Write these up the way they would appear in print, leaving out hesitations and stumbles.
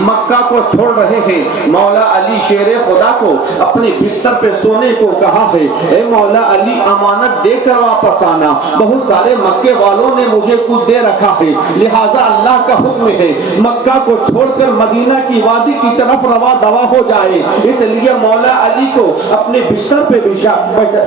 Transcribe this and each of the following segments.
مکہ کو چھوڑ رہے ہیں. مولا علی شیر خدا کو اپنے بستر پہ سونے کو کہا ہے اے مولا علی امانت دے کر واپس آنا, بہت سارے مکے والوں نے مجھے کچھ دے رکھا ہے, لہٰذا اللہ کا حکم ہے مکہ کو چھوڑ کر مدینہ کی وادی کی طرف روا دوا ہو جائے. اس لیے مولا علی کو اپنے بستر پہ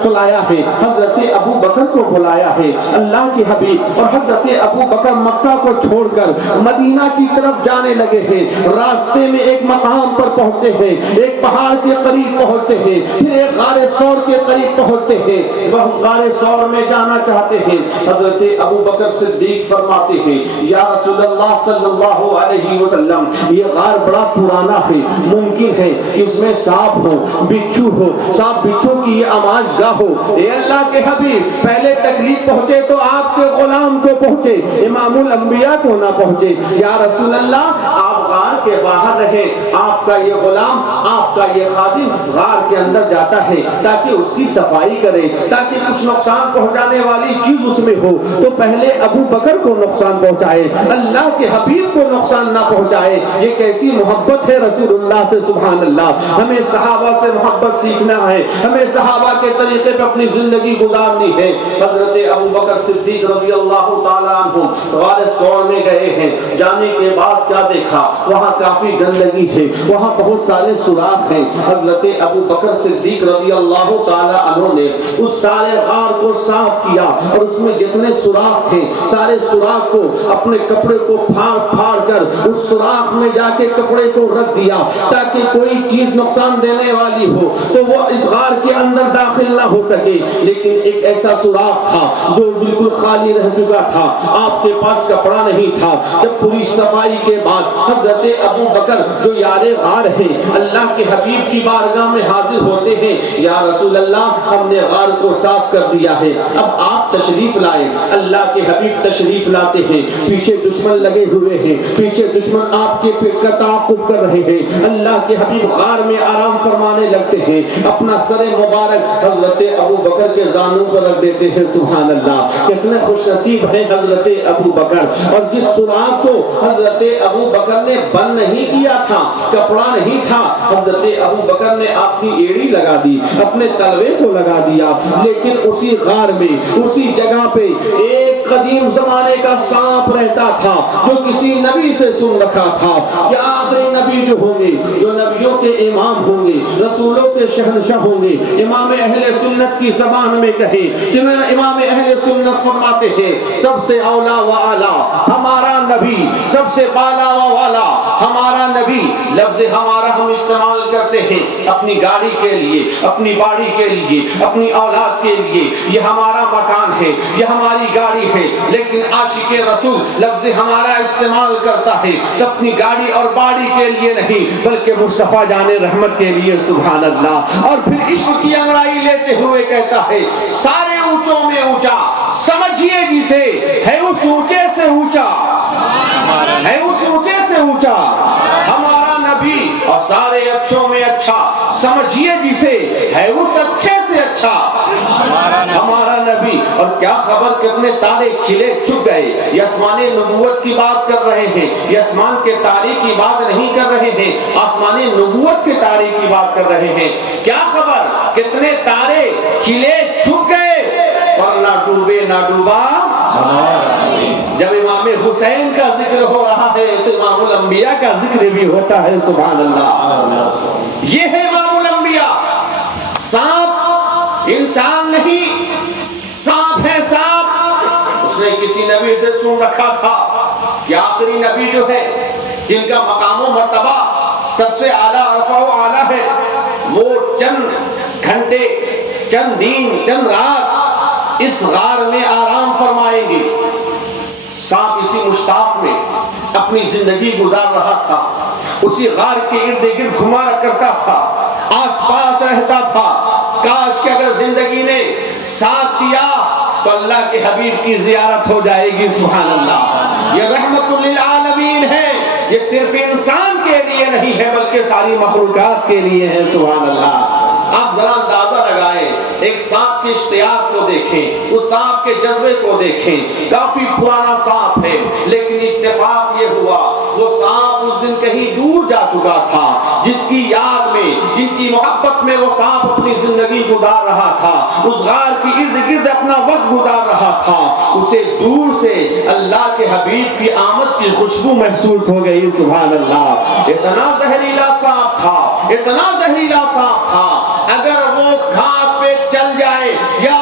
سلایا ہے, حضرت ابو بکر کو بلایا ہے. اللہ کے حبیب اور حضرت ابو بکر مکہ کو چھوڑ کر مدینہ کی طرف جانے لگے ہیں. راستے میں ایک مقام پر پہنچے ہیں, ایک پہاڑ کے قریب پہنچتے ہیں, پھر ایک غار ثور کے قریب پہنچتے ہیں. وہ غار ثور میں جانا چاہتے ہیں. حضرت ابو بکر صدیق فرماتے ہیں یا رسول اللہ صلی اللہ علیہ وسلم یہ غار بڑا پرانا ہے, ممکن ہے اس میں سانپ ہو, بچھو ہو, سانپ بچھو کی یہ آماج گاہ ہو. اے اللہ کے حبیب پہلے تکلیف پہنچے تو آپ کے غلام کو پہنچے, امام الانبیاء کو نہ پہنچے. یا رسول اللہ آپ غار کے باہر رہے, آپ کا یہ غلام, آپ کا یہ خادم غار کے اندر جاتا ہے تاکہ اس کی صفائی کرے, تاکہ کچھ نقصان پہنچانے والی چیز اس میں ہو تو پہلے ابو بکر کو نقصان پہنچائے, اللہ کے حبیب کو نقصان نہ پہنچائے. یہ کیسی محبت ہے رسول اللہ سے, سبحان اللہ. ہمیں صحابہ سے محبت سیکھنا ہے, ہمیں صحابہ کے طریقے پہ اپنی زندگی گزارنی ہے. حضرت ابو بکر صدیق رضی اللہ تعالیٰ عنہ غار ثور میں گئے ہیں. جانے کے بعد کیا دیکھا, وہاں کافی گندگی ہے, وہاں بہت سارے سوراخ ہیں. حضرت ابو بکر صدیق رضی اللہ تعالیٰ عنہ نے اس سارے غار کو صاف کیا اور اس میں جتنے سوراخ تھے سارے سوراخ کو اپنے کپڑے کو پھاڑ پھاڑ کر اس سوراخ میں جا کے کپڑے کو رکھ دیا تاکہ کوئی چیز نقصان دینے والی ہو تو وہ اس غار کے اندر داخل نہ ہو سکے. لیکن ایک ایسا سوراخ تھا جو بالکل خالی رہ چکا تھا, آپ کے پاس کپڑا نہیں تھا. جب پوری صفائی کے بعد حضرت ابو بکر جو یار غار ہیں اللہ کے حبیب کی بارگاہ میں حاضر ہوتے ہیں, یا رسول اللہ ہم نے غار کو صاف کر دیا ہے, اب آپ تشریف لائیں. اللہ کے حبیب تشریف لاتے ہیں, پیچھے دشمن لگے ہوئے ہیں, پیچھے دشمن آپ کے تعاقب کر رہے ہیں. اللہ کے حبیب غار میں آرام فرمانے لگتے ہیں, اپنا سر مبارک حضرت ابو بکر کے زانوں پر رکھ دیتے ہیں. سبحان اللہ, کتنے خوش نصیب ہیں حضرت ابو بکر. اور جس سوراخ کو حضرت ابو بکر نے بند نہیں کیا تھا, کپڑا نہیں تھا, حضرت ابو بکر نے اپنی ایڑی لگا دی, اپنے تلوے کو لگا دیا. لیکن اسی غار میں اسی جگہ پہ ایک قدیم زمانے کا سانپ رہتا تھا جو کسی نبی سے سن رکھا تھا کہ آخری نبی جو ہوں گے, جو نبیوں کے امام ہوں گے, رسولوں کے شہنشاہ ہوں گے, امام اہل سنت کی زبان میں کہیں کہ میرا امام اہل سنت فرماتے ہیں سب سے اولا و اعلیٰ ہمارا نبی, سب سے بالا و والا ہمارا نبی. لفظ ہمارا ہم استعمال کرتے ہیں اپنی گاڑی کے لیے, اپنی باڑی کے لیے, اپنی اولاد کے لیے, یہ ہمارا مکان ہے, یہ ہماری گاڑی ہے. لیکن عاشق رسول لفظ ہمارا استعمال کرتا ہے اپنی گاڑی اور باڑی کے لیے نہیں بلکہ مصطفیٰ جان رحمت کے لیے. سبحان اللہ. اور پھر عشق کی انگڑائی لیتے ہوئے کہتا ہے سارے اونچوں میں اونچا سمجھیے جسے ہے اس اونچے سے اونچا, ہے اس اونچے سے اونچا ہمارا نبی, اور سارے اچھوں میں اچھا سمجھیے جسے ہے اس اچھے سے اچھا ہمارا نبی. اور کیا خبر کتنے تارے کھلے چھپ گئے. یہ آسمان نبوت کی بات کر رہے ہیں, یہ آسمان کے تارے کی بات نہیں کر رہے ہیں, آسمان نبوت کے تارے کی بات کر رہے ہیں. کیا خبر کتنے تارے کھلے چھپ گئے اور نہ ڈوبے نہ ڈوبا. جب امام حسین کا ذکر ہو رہا ہے تو امام الانبیاء کا ذکر بھی ہوتا ہے. سبحان اللہ. یہ ہے امام الانبیاء. سانپ انسان نہیں, سانپ ہے سانپ. اس نے کسی نبی سے سن رکھا تھا کہ آخری نبی جو ہے جن کا مقام و مرتبہ سب سے اعلیٰ رفع و اعلیٰ ہے, وہ چند گھنٹے, چند دن, چند رات اس غار میں آرام فرمائیں گے. سانپ اسی مشتاق میں اپنی زندگی گزار رہا تھا, اسی غار کے ارد گرد گھما کرتا تھا, آس پاس رہتا تھا. کاش کہ اگر زندگی نے ساتھ دیا تو اللہ کے حبیب کی زیارت ہو جائے گی. سبحان اللہ. یہ رحمت للعالمین ہے, یہ صرف انسان کے لیے نہیں ہے بلکہ ساری مخلوقات کے لیے ہے. سبحان اللہ. آپ ذرا اندازہ لگائیں, ایک سانپ کی اشتیاق کو دیکھیں, اس سانپ کے جذبے کو دیکھیں. کافی پرانا سانپ ہے لیکن اتفاق یہ ہوا وہ سانپ اس دن کہیں دور جا چکا تھا، جس کی یاد میں، جن کی محبت میں وہ سانپ اپنی زندگی گزار رہا تھا، اس غار کی ارد گرد اپنا وقت گزار رہا تھا، اسے دور سے اللہ کے حبیب کی آمد کی خوشبو محسوس ہو گئی۔ سبحان اللہ، اتنا زہریلا سانپ تھا، اتنا زہریلا سانپ تھا، اگر وہ گھاس پہ چل جائے یا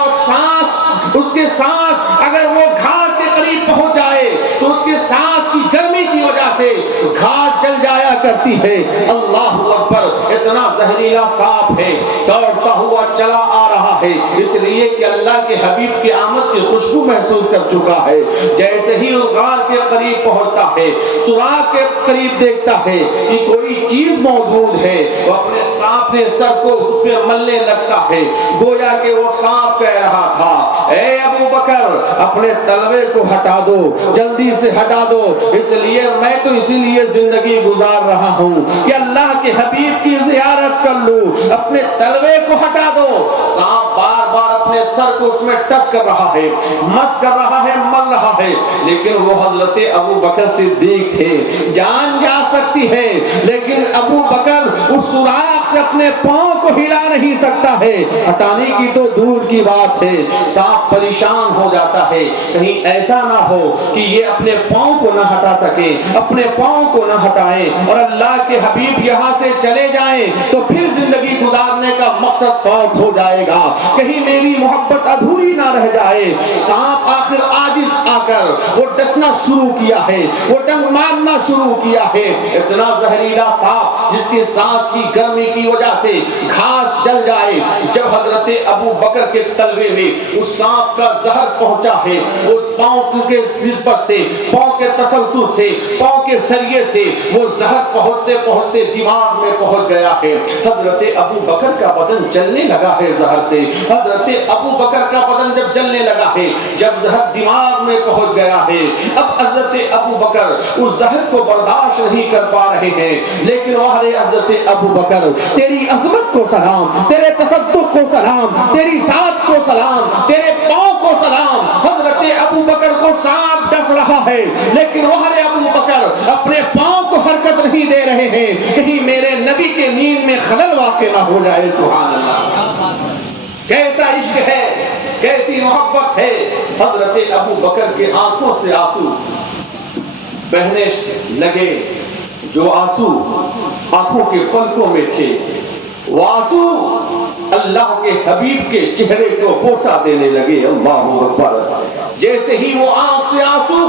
اس کے سانس اگر وہ گھاس کے قریب پہنچ جائے تو اس کے سانس کی گرمی کی وجہ سے گھاس جل جایا کرتی ہے۔ اللہ اکبر، اتنا زہریلا سانپ ہے، دوڑتا ہوا چلا آ رہا ہے، اس لیے کہ اللہ کے حبیب کی آمد کی خوشبو محسوس کر چکا ہے۔ جیسے ہی وہ غار کے قریب پہنچتا ہے، سوراخ کے قریب دیکھتا ہے کہ کوئی چیز موجود ہے، وہ اپنے اپنے سر کو اس پہ ملنے لگتا ہے، گویا کہ وہ سانپ کہہ رہا تھا، اے ابو بکر اپنے تلوے کو ہٹا دو، جلدی سے ہٹا دو، اس لیے میں تو اسی لیے زندگی گزار رہا ہوں کہ اللہ کے حبیب کی زیارت کر لوں، اپنے تلوے کو ہٹا دو۔ سانپ بار بار اپنے سر کو اس میں ٹچ کر رہا ہے، مس کر رہا ہے، مل رہا ہے، لیکن وہ حضرت ابو بکر صدیق تھے، جان جا سکتی ہے لیکن ابو بکر اس سوراخ سے اپنے پاؤں کو ہلا نہیں سکتا ہے، ہٹانے کی تو دور کی بات ہے۔ سانپ پریشان ہو جاتا ہے، کہیں ایسا نہ ہو کہ یہ اپنے پاؤں کو نہ ہٹا سکے، اپنے پاؤں کو نہ ہٹائیں اور اللہ کے حبیب یہاں سے چلے جائیں تو پھر زندگی گزارنے کا مقصد فوت ہو جائے گا، کہیں میری محبت ادھوری نہ رہ جائے۔ سانپ آخر عاجز آ کر وہ ڈسنا شروع کیا ہے، وہ ڈنگ مارنا شروع کیا ہے، اتنا زہریلا سانپ جس کی سانس کی گرمی کی وجہ سے گھاس جل جائے۔ جب حضرت ابو بکر کے تلوے میں اس سانپ کا زہر پہنچا ہے، وہ پاؤں کے نسبت سے، پاؤں کے تسلسل سے، پاؤں کے ذریعے سے وہ زہر پہنچتے پہنچتے دماغ میں پہنچ گیا ہے۔ حضرت ابو بکر کا بدن جلنے لگا ہے زہر سے، حضرت ابو بکر کا بدن جب جلنے لگا ہے، جب زہر دماغ میں پہنچ گیا ہے، اب حضرت ابو بکر اس زہر کو برداشت نہیں کر پا رہے ہیں، لیکن وہرے حضرت ابو بکر تیری عظمت کو سلام، تیرے تصدق کو سلام، تیری ذات کو سلام، تیرے پاؤں کو سلام۔ حضرت ابو بکر کو سانپ ڈس رہا ہے لیکن وہرے ابو بکر اپنے پاؤں کو حرکت نہیں دے رہے ہیں، کہیں میرے نبی کے نیند میں خلل واقع نہ ہو جائے۔ سبحان اللہ، کیسا عشق ہے، کیسی محبت ہے۔ حضرت ابو بکر کے آنکھوں سے آنسو بہنے لگے، جو آنسو آنکھوں کے پلکوں میں تھے، وہ آنسو اللہ کے حبیب کے چہرے کو بوسہ دینے لگے۔ اللہ اکبر، جیسے ہی وہ آنکھ سے آنسو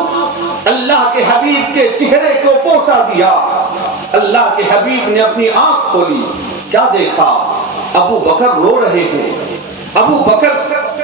اللہ کے حبیب کے چہرے کو بوسہ دیا، اللہ کے حبیب نے اپنی آنکھ کھولی، کیا دیکھا؟ ابو بکر رو رہے ہیں، ابو بکر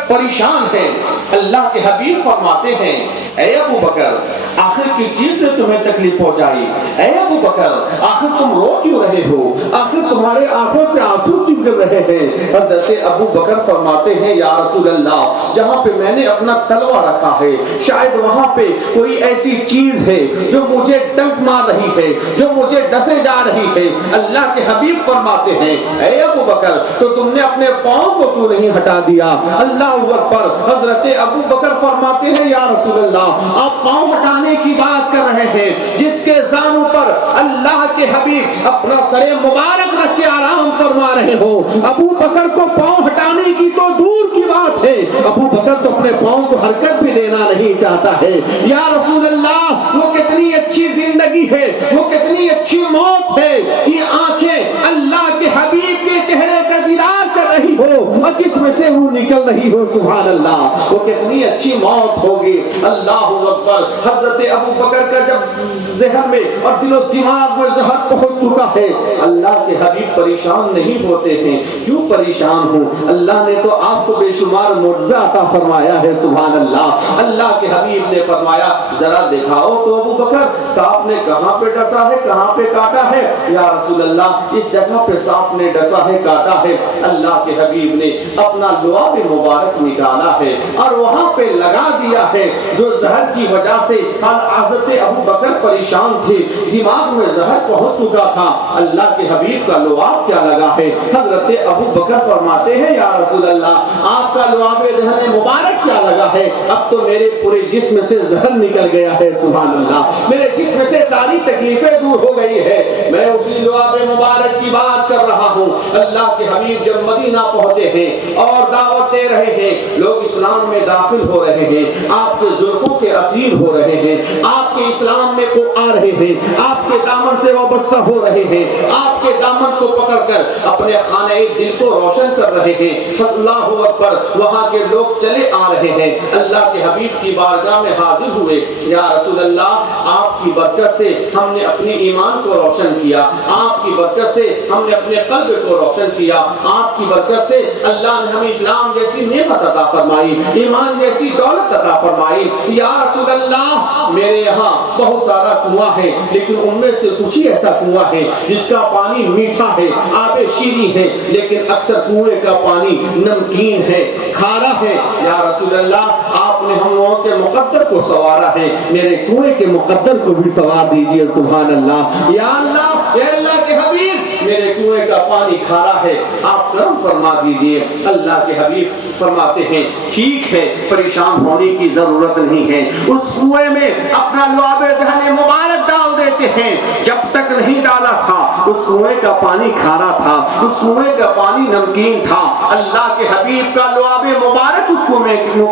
پریشان ہے۔ اللہ کے حبیب فرماتے ہیں، اے ابو بکر آخر کس چیز نے تمہیں تکلیف پہنچائی؟ اے ابو بکر آخر تم رو کیوں رہے ہو؟ آخر تمہارے آنکھوں سے آنسو کیوں گر رہے ہیں؟ حضرت ابو بکر فرماتے ہیں، یا رسول اللہ جہاں پہ میں نے اپنا تلوہ رکھا ہے شاید وہاں پہ کوئی ایسی چیز ہے جو مجھے ڈنک مار رہی ہے، جو مجھے ڈسے جا رہی ہے۔ اللہ کے حبیب فرماتے ہیں، اے ابو بکر تو تم نے اپنے پاؤں کو کیوں نہیں ہٹا دیا؟ اللہ اکبر، حضرت ابو بکر فرماتے ہیں، یا رسول اللہ آپ پاؤں ہٹانے کی بات کر رہے ہیں، جس کے زانوں پر اللہ کے حبیب اپنا سر مبارک رکھ کے آرام فرما رہے ہو، ابو بکر کو پاؤں ہٹانے کی تو دور کی بات ہے، ابو بکر تو اپنے پاؤں کو حرکت بھی دینا نہیں چاہتا ہے۔ یا رسول اللہ وہ کتنی اچھی زندگی ہے، وہ کتنی اچھی موت ہے کہ آنکھیں اللہ کے حبیب کے چہرے کا دیدار کر رہی ہو اور جسم سے وہ نکل رہی ہو۔ سبحان اللہ، وہ کتنی اچھی موت ہوگی۔ اللہ اکبر، حضرت ابو بکر کا جب ذہن میں اور دل و دماغ میں زہر پہنچ چکا ہے، اللہ کے حبیب پریشان نہیں ہوتے ہیں۔ کیوں پریشان ہوں؟ اللہ نے تو آپ کو بے شمار معجزہ عطا فرمایا ہے۔ سبحان اللہ، اللہ کے حبیب نے فرمایا ذرا دکھاؤ تو ابو بکر سانپ نے کہاں پہ ڈسا ہے، کہاں پہ کاٹا ہے؟ یا رسول اللہ اس جگہ پہ سانپ نے ڈسا ہے، کاٹا ہے۔ اللہ کے حبیب نے اپنا لعاب مبارک نکالا ہے اور وہاں پہ لگا دیا ہے جو زہر کی وجہ سے حضرت ابو بکر پریشان تھے، دماغ میں زہر پہنچ چکا تھا۔ اللہ کے حبیب کا لعاب کیا لگا ہے؟ حضرت ابو بکر فرماتے ہیں یا رسول اللہ آپ کا لعاب دہن مبارک کیا لگا ہے؟ اب تو میرے پورے جسم سے زہر نکل گیا ہے، سبحان اللہ، میرے جسم سے ساری تکلیفیں دور ہو گئی ہے، میں اسی لعاب مبارک کی بات کر رہا ہوں۔ اللہ کے حبیب جب مدینہ پہنچے ہیں اور دعوت دے رہے ہیں، لوگ اسلام میں داخل ہو رہے ہیں، آپ کے زلفوں کے اسیر ہو رہے ہیں، آپ کے اسلام میں کو آ رہے ہیں، آپ کے دامن سے وابستہ ہو رہے ہیں، آپ کے دامن کو پکڑ کر اپنے خانہ دل کو روشن کر رہے ہیں۔ اللہ اکبر، وہاں کے لوگ چلے آ رہے ہیں، اللہ کے حبیب کی بارگاہ میں حاضر ہوئے، یا رسول اللہ آپ کی برکت سے ہم نے اپنی ایمان کو روشن کیا، آپ کی برکت سے ہم نے اپنے قلب کو روشن کیا، آپ کی برکت سے اللہ نے ہمیں اسلام جیسی نعمت عطا فرمائی، ایمان جیسی دولت عطا فرمائی۔ یا رسول اللہ میرے یہاں بہت سارا کنواں ہے، لیکن ان میں سے کچھ ہی ایسا کنواں ہے جس کا پانی میٹھا ہے، آب شیریں ہے، لیکن اکثر کنویں کا پانی نمکین ہے، کھارا ہے۔ یا رسول اللہ آپ نے ہم لوگوں کے مقدر کو سوارا ہے، میرے کنویں کے مقدر کو بھی سوار دیجئے، سبحان اللہ۔ یا اللہ، اے اللہ کے حبیب میرے کنویں کا پانی کھارا ہے، آپ کرم فرما دیجئے۔ اللہ کے حبیب فرماتے ہیں ٹھیک ہے، پریشان ہونے کی ضرورت نہیں ہے، اس کنویں میں اپنا لعاب دہن مبارک ڈال دیتے ہیں۔ جب تک نہیں ڈالا تھا اس کنویں کا پانی کھارا تھا، اس کنویں کا پانی نمکین تھا۔ اللہ کے حبیب کا لعاب مبارک اس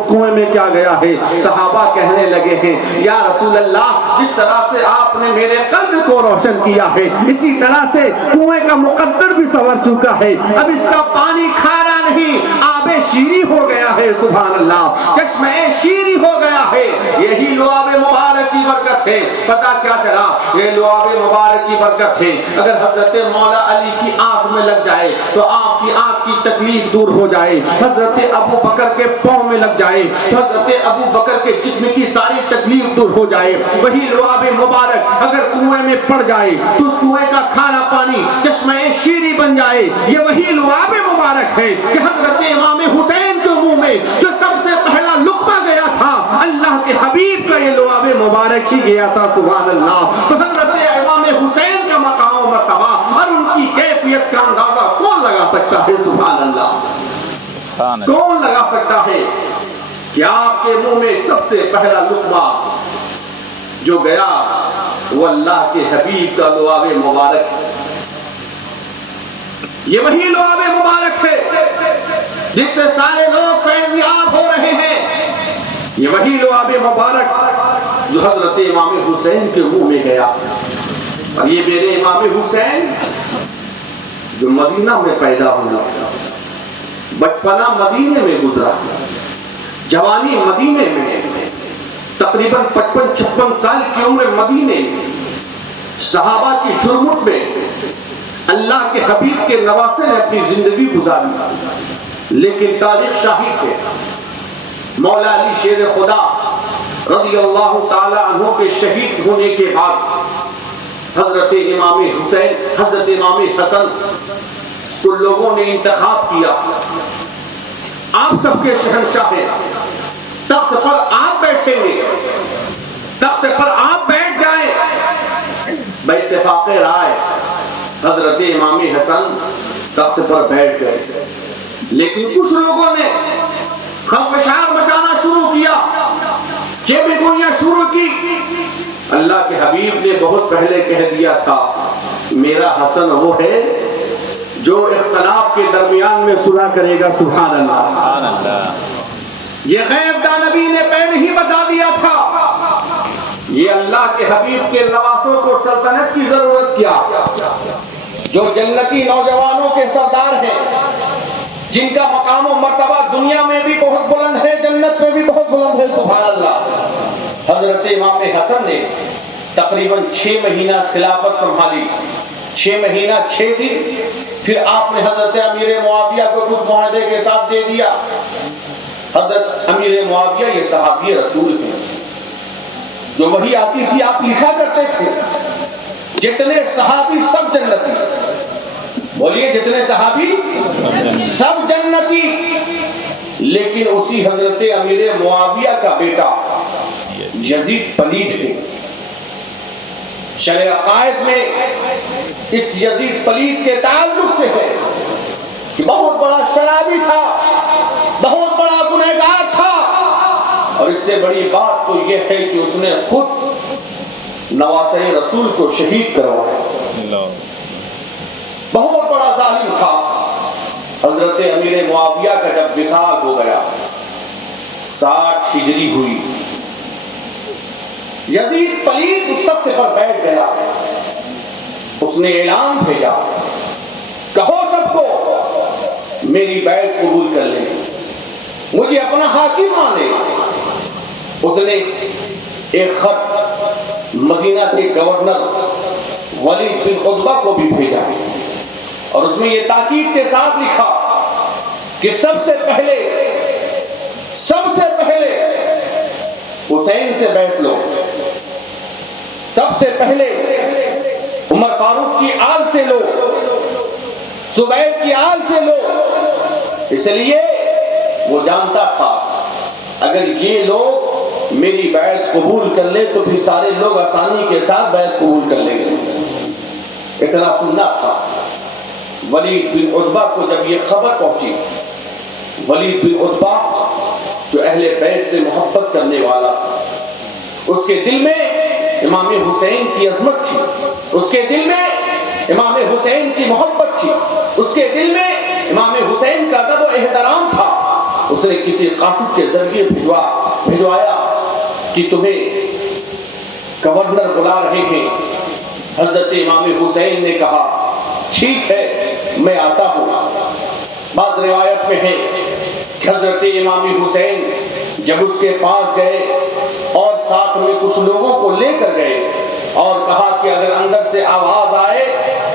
کنویں میں کیا گیا ہے؟ صحابہ کہنے لگے ہیں یا رسول اللہ جس طرح سے آپ نے میرے قلب کو روشن کیا ہے، اسی طرح سے کنویں کا مقدر بھی سنور چکا ہے، اب اس کا پانی کھارا نہیں، آب شیریں ہو گیا ہے، سبحان اللہ، چشمہ شیریں ہو گیا ہے۔ یہی لعاب مبارک کی برکت ہے۔ پتہ کیا چلا؟ یہ لعاب مبارک کی برکت ہے، اگر حضرت مولا علی کی آنکھ میں لگ جائے تو آپ کی آنکھ کی تکلیف دور ہو جائے، حضرت ابو بکر کے پاؤں میں لگ جائے تو حضرت ابو بکر کے جسم کی ساری تکلیف دور ہو جائے۔ وہی لعاب مبارک اگر کنویں میں پڑ جائے تو اس کنویں کا کھارا پانی چشمہ شیریں بن جائے۔ یہ وہی لعاب مبارک ہے کہ حضرت امام حسین کے منہ میں جو سب سے پہلا لقمہ گیا تھا، اللہ کے حبیب کا یہ لعاب مبارک ہی گیا تھا، سبحان اللہ۔ تو حضرت امام حسین کا مقام و مرتبہ اور ان کی کیفیت کا اندازہ کون لگا سکتا ہے؟ سبحان اللہ، کون لگا سکتا ہے کہ آپ کے منہ میں سب سے پہلا لقمہ جو گیا وہ اللہ کے حبیب کا لعاب مبارک، یہ وہی لعاب مبارک ہے جس سے سارے لوگ فیض یاب ہو رہے ہیں، یہ وہی لعاب مبارک جو حضرت امام حسین کے منہ میں گیا۔ اور یہ میرے امام حسین جو مدینہ میں پیدا ہونا، بچپنا مدینے میں گزرا، جوانی مدینے میں، تقریباً 55-56 سال کی عمر مدینے میں، صحابہ کی جھرمٹ میں اللہ کے حبیب کے نواسے نے اپنی زندگی گزاری، لیکن تاریخ شاہد ہے مولا علی شیر خدا رضی اللہ تعالی عنہ کے شہید ہونے کے بعد حضرت امام حسین، حضرت امام حسن کو لوگوں نے انتخاب کیا، آپ سب کے شہنشاہ ہیں، تخت پر آپ بیٹھیں گے، تخت پر آپ بیٹھ جائیں۔ باتفاق رائے حضرت امام حسن تخت پر بیٹھ گئے، لیکن کچھ لوگوں نے خلفشار مچانا شروع کیا، جیبیں گوئیاں شروع کی۔ اللہ کے حبیب نے بہت پہلے کہہ دیا تھا میرا حسن وہ ہے جو اختلاف کے درمیان میں صلح کرے گا، سبحان اللہ۔ یہ غیب دا نبی نے پہلے ہی بتا دیا تھا۔ یہ اللہ کے حبیب کے نواسوں کو سلطنت کی ضرورت کیا، جو جنتی نوجوانوں کے سردار ہیں، جن کا مقام و مرتبہ دنیا میں بھی بہت بلند ہے، جنت میں بھی بہت بلند ہے، سبحان اللہ۔ حضرت امام حسن نے تقریباً 6 مہینہ خلافت سنبھالی، 6 مہینہ 6 دن، پھر آپ نے حضرت امیر معاویہ کو کچھ معاہدے کے ساتھ دے دیا۔ حضرت امیر معاویہ یہ صحابی رسول ہیں، جو وحی آتی تھی آپ لکھا کرتے تھے جتنے صحابی سب جنتی، بولیے جتنے صحابی سب جنتی، لیکن اسی حضرت امیر معاویہ کا بیٹا یزید پلید ہے۔ شرح عقائد میں اس یزید پلید کے تعلق سے ہے کہ بہت بڑا شرابی تھا، بہت بڑا گنہگار تھا، اور اس سے بڑی بات تو یہ ہے کہ اس نے خود نواسہ رسول کو شہید کروایا۔ بہت بڑا ظالم تھا۔ حضرت امیر معاویہ کا جب وصال ہو گیا، 60 ہجری ہوئی، یزید پلید اس تخت پر بیٹھ گیا۔ اس نے اعلان بھیجا، کہو سب کو میری بیعت قبول کر لیں، مجھے اپنا حاکم مانے۔ اس نے ایک خط مدینہ کے گورنر ولید بن عتبہ کو بھی بھیجا، اور اس میں یہ تاکید کے ساتھ لکھا کہ سب سے پہلے حسین سے بیعت لو، سب سے پہلے عمر فاروق کی آل سے لو، زبیر کی آل سے لو۔ اس لیے وہ جانتا تھا اگر یہ لوگ میری بیعت قبول کر لیں تو پھر سارے لوگ آسانی کے ساتھ بیعت قبول کر لیں گے۔ اتنا سننا تھا۔ ولید بن عتبہ کو جب یہ خبر پہنچی، ولید بن عتبہ جو اہل بیت سے محبت کرنے والا تھا، اس کے دل میں امام حسین کی عظمت تھی، اس کے دل میں امام حسین کی محبت تھی، اس کے دل میں امام حسین کا ادب و احترام تھا۔ اس نے کسی قاصد کے ذریعے بھجوایا کہ تمہیں گورنر بلا رہے ہیں۔ حضرت امام حسین نے کہا ٹھیک ہے میں آتا ہوں۔ بعض روایت میں ہے کہ حضرت امام حسین جب اس کے پاس گئے اور ساتھ میں کچھ لوگوں کو لے کر گئے اور کہا کہ اگر اندر سے آواز آئے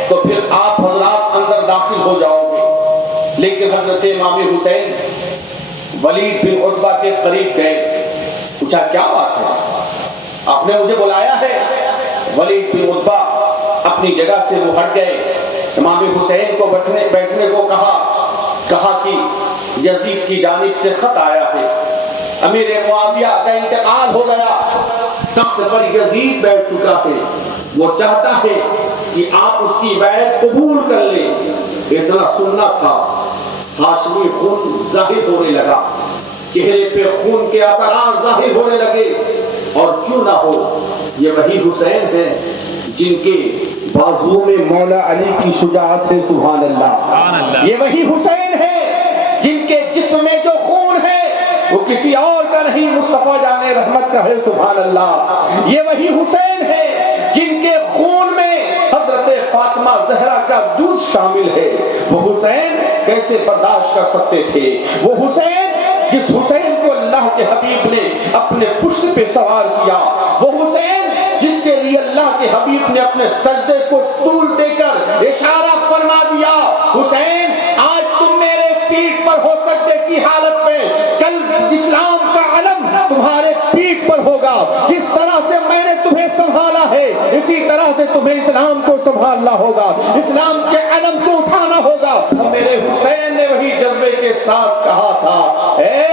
تو پھر آپ حضرات اندر داخل ہو جاؤ گے۔ لیکن حضرت امام حسین ولید بن عتبہ کے قریب گئے، پوچھا کیا بات ہے، آپ نے مجھے بلایا ہے؟ ولید بن عتبہ اپنی جگہ سے وہ ہٹ گئے، امام حسین کو بیٹھنے کو کہا کہ یزید کی جانب سے خط آیا ہے، امیر معاویہ کا انتقال ہو گیا، تخت پر یزید بیٹھ چکا ہے، وہ چاہتا ہے کہ آپ اس کی بیعت قبول کر لیں۔ اتنا سننا تھا، ہاشمی خون ظاہر ہونے لگا، چہرے پہ خون کے اثرات ظاہر ہونے لگے، اور کیوں نہ ہو یہ وہی حسین ہے جن کے بازو میں مولا علی کی شجاعت ہے، سبحان اللہ۔ یہ وہی حسین ہے جن کے جسم میں جو خون ہے وہ کسی اور کا نہیں، مصطفیٰ جان رحمت کا ہے، سبحان اللہ۔ یہ وہی حسین ہے جن کے خون میں حضرت فاطمہ زہرا کا دودھ شامل ہے۔ وہ حسین کیسے برداشت کر سکتے تھے؟ وہ حسین جس حسین کو اللہ کے حبیب نے اپنے پشت پہ سوار کیا، وہ حسین جس کے لیے اللہ کے حبیب نے اپنے سجدے کو طول دے کر اشارہ فرما دیا، حسین آج تم میرے پیٹھ پر ہو سجدے کی حالت میں، کل اسلام کا علم تمہارے پیٹھ پر ہوگا۔ جس طرح سے میں نے تمہیں سنبھالا ہے اسی طرح سے تمہیں اسلام کو سنبھالنا ہوگا، اسلام کے علم کو اٹھانا ہوگا۔ میرے حسین نے وہی جذبے کے ساتھ کہا تھا، اے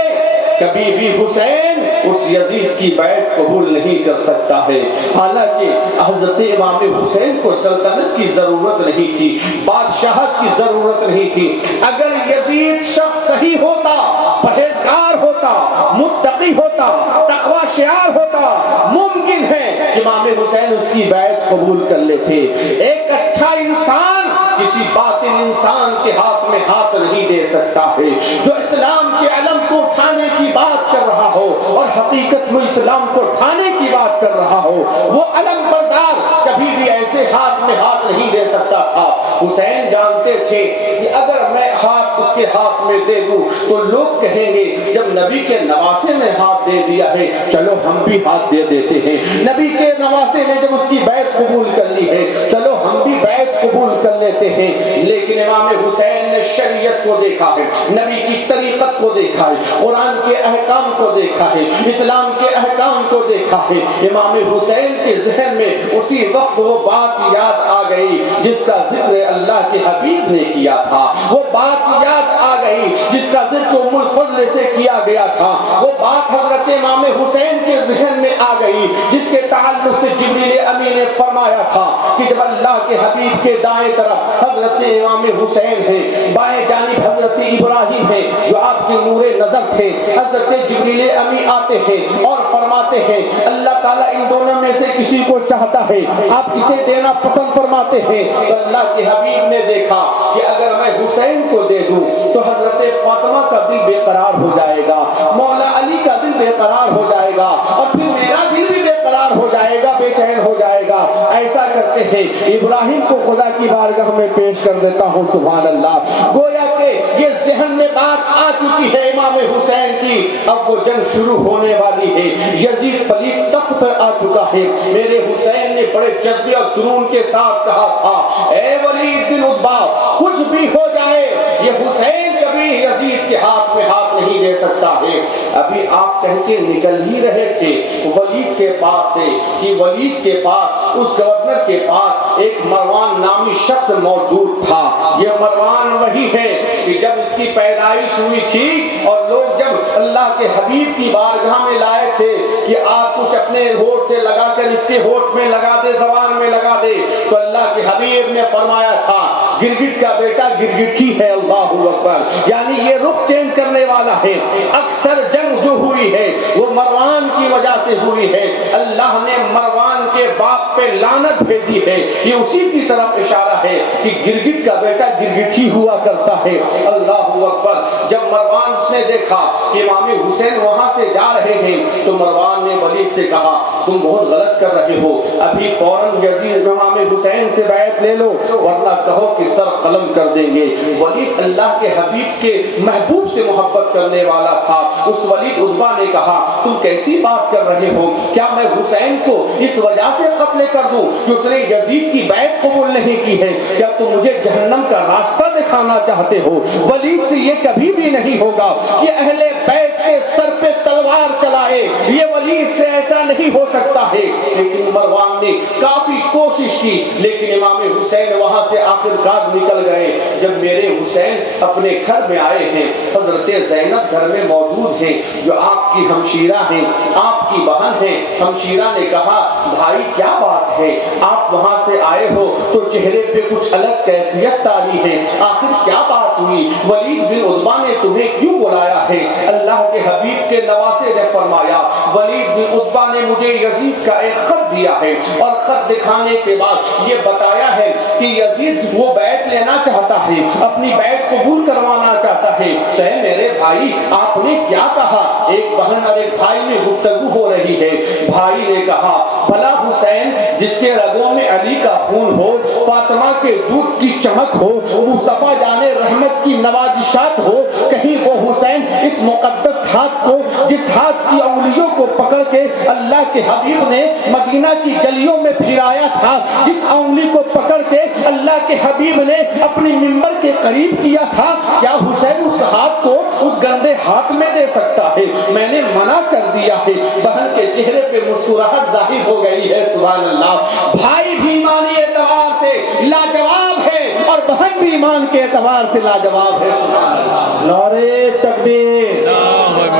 کبھی بھی حسین اس یزید کی بیعت قبول نہیں کر سکتا ہے۔ حالانکہ حضرت امام حسین کو سلطنت کی ضرورت نہیں تھی، بادشاہت کی ضرورت نہیں تھی۔ اگر یزید شخص صحیح ہوتا، پرہیزگار ہوتا، متقی ہوتا، تقوی شعار ہوتا، ممکن ہے امام حسین اس کی بیعت قبول کر لیتے۔ ایک اچھا انسان کسی باطل انسان کے ہاتھ میں ہاتھ نہیں دے سکتا ہے۔ جو اسلام کے علم کو اٹھانے کی بات کر رہا ہو اور حقیقت میں اسلام کو اٹھانے کی بات کر رہا ہو، وہ علم بردار کبھی بھی ایسے ہاتھ میں ہاتھ نہیں دے سکتا تھا۔ حسین جانتے تھے کہ اگر میں ہاتھ اس کے ہاتھ میں دے دوں تو لوگ کہیں گے جب نبی کے نواسے میں ہاتھ دے دیا ہے چلو ہم بھی ہاتھ دے دیتے ہیں، نبی کے نواسے نے جب اس کی بیعت قبول کر لی ہے چلو ہم بھی بیعت قبول کر لیتے ہیں۔ لیکن امام حسین نے شریعت کو دیکھا ہے، نبی کی طریقت کو دیکھا ہے، قرآن کے احکام کو دیکھا ہے، اسلام کے احکام کو دیکھا ہے۔ امام حسین کے ذہن میں اسی وقت وہ بات یاد آ گئی جس کا ذکر اللہ کے حبیب نے کیا تھا، وہ بات یاد آ گئی جس کا ذکر ام الفضل سے کیا گیا تھا، وہ بات حضرت امام حسین کے ذہن میں آ گئی جس کے تعلق سے جبریل امین نے فرمایا تھا کہ جب اللہ کے حبیب کے دائیں طرف حضرت امام حسین ہیں، بائیں جانب حضرت ابراہیم ہیں جو آپ کے نور نظر تھے، حضرت جبریل امین آتے ہیں اور فرماتے ہیں اللہ تعالیٰ ان دونوں میں سے کسی کو چاہتا ہے آپ اسے دینا پسند فرماتے ہیں۔ تو اللہ کے حبیب نے دیکھا کہ اگر میں حسین کو دے دوں تو حضرت فاطمہ کا دل بے قرار ہو جائے گا، مولا علی کا دل بے قرار ہو جائے گا، اور پھر میرا دل بھی بے قرار ہو جائے گا، بے چین ہو جائے گا۔ ایسا کرتے ہیں ابراہیم کو خدا کی بارگاہ میں پیش کر دیتا ہوں، سبحان اللہ۔ گویا کہ یہ ذہن میں بات آ چکی ہے امام حسین کی، اب وہ جنگ شروع ہونے والی ہے، یزید پلید تخت پر آ چکا ہے۔ میرے حسین نے بڑے جذبے اور جنون کے ساتھ کہا تھا اے ولید بن عتبہ کچھ بھی ہو جائے یہ حسین کبھی یزید کے ہاتھ میں ہاتھ نہیں دے سکتا ہے۔ ابھی آپ کہہ کے نکل ہی رہے تھے ولید کے پاس سے کہ ولید کے پاس اس گورنر کے پاس ایک مروان نامی شخص موجود تھا۔ یہ مروان وہی ہے کہ جب اس کی پیدائش ہوئی تھی اور لوگ جب اللہ کے حبیب کی بارگاہ میں لائے تھے کہ آپ کچھ اپنے ہونٹ سے لگا کر اس کے ہونٹ میں لگا دے، زبان میں لگا دے، تو اللہ کے حبیب نے فرمایا تھا گرگٹ کا بیٹا گرگٹ ہی ہے، اللہ اکبر، یعنی یہ رخ چینج کرنے والا ہے۔ اکثر جنگ جو ہوئی ہے وہ مروان کی وجہ سے ہوئی ہے، اللہ نے مروان کے باپ پہ لعنت بھیجی ہے، یہ اسی کی طرف اشارہ ہے کہ گرگٹ کا بیٹا گرگٹ ہی ہوا کرتا ہے، اللہ اکبر۔ جب مروان نے دیکھا کہ امام حسین وہاں سے جا رہے ہیں تو مروان نے ولید سے کہا تم بہت غلط کر رہے ہو، ابھی فوراً یزید امام حسین سے بیعت لے لو ورنہ کہو کہ سر قلم کر دیں گے۔ ولید اللہ کے حبیب کے محبوب سے محبت کرنے والا تھا، اس ولید عتبہ نے کہا تم کیسی بات کر رہے ہو، کیا میں حسین کو اس وجہ سے قتل کر دوں کہ اس نے یزید کی بیعت قبول نہیں کی ہے، کیا تم مجھے جہنم کا راستہ دکھانا چاہتے ہو؟ ولید سے یہ کبھی بھی نہیں ہوگا کہ اہل بیت کے سر پہ تلوار چلائے، یہ ولید سے ایسا نہیں ہو سکتا ہے۔ لیکن مروان نے کافی کوشش کی لیکن امام حسین وہاں سے آخرکار نکل گئے۔ جب میرے حسین اپنے گھر میں آئے ہیں، حضرت زینب گھر میں موجود ہیں جو آپ کی ہمشیرہ ہیں، آپ کی بہن ہیں۔ ہمشیرہ نے کہا بھائی کیا بات ہے، آپ وہاں سے آئے ہو تو چہرے پہ کچھ الگ کیفیت تاری ہے، آخر کیا بات ہوئی؟ ولید بن عتبہ نے تمہیں کیوں بلایا ہے؟ اللہ کے حبیب کے نواسے نے فرمایا ولید بن عتبہ نے مجھے یزید کا ایک خط دیا ہے اور خط دکھانے کے بعد یہ بتایا ہے کہ یزید وہ بیعت لینا چاہتا ہے، اپنی بیعت قبول کروانا چاہتا ہے۔ تو میرے بھائی آپ نے کیا کہا؟ ایک بہن اور ایک بھائی میں گفتگو ہو رہی ہے۔ بھائی نے کہا بھلا حسین جس کے رگوں میں علی کا خون ہو، فاطمہ کے دودھ کی چمک ہو، مصطفیٰ جان رحمت کی نوازشات ہو، کہیں وہ حسین اس مقدس ہاتھ کو، جس ہاتھ کی انگلیوں کو پکڑ کے اللہ کے حبیب نے مدینہ کی گلیوں میں پھرایا تھا، جس انگلی کو پکڑ کے اللہ کے حبیب نے اپنی منبر کے قریب کیا تھا، کیا حسین اس ہاتھ کو اس گندے ہاتھ میں دے سکتا ہے؟ میں نے منع کر دیا ہے۔ بہن کے چہرے پہ مسکراہٹ ظاہر ہو گئی ہے، سبحان اللہ۔ بھائی بھی ایمانی اعتبار سے لاجواب ہے اور بہن بھی ایمان کے اعتبار سے لاجواب ہے، سبحان اللہ۔ نعرے تکبیر،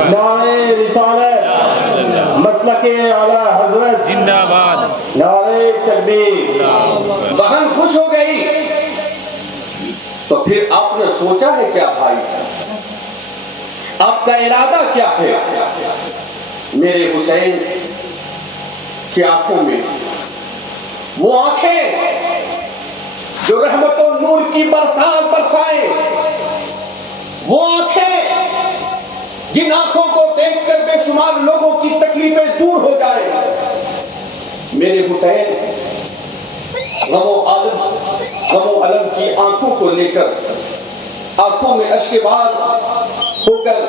نعرے رسالت، مسلک اعلیٰ حضرت زندہ باد، نعرے تکبیر۔ بہن خوش ہو گئی تو پھر آپ نے سوچا ہے کیا بھائی؟ آپ کا ارادہ کیا ہے؟ میرے حسین کی آنکھوں میں وہ آنکھیں جو رحمت و نور کی برسات برسائیں، وہ آنکھیں جن آنکھوں کو دیکھ کر بے شمار لوگوں کی تکلیفیں دور ہو جائیں۔ میرے حسین غم و علم کی آنکھوں کو لے کر آنکھوں میں اشک بار ہو کر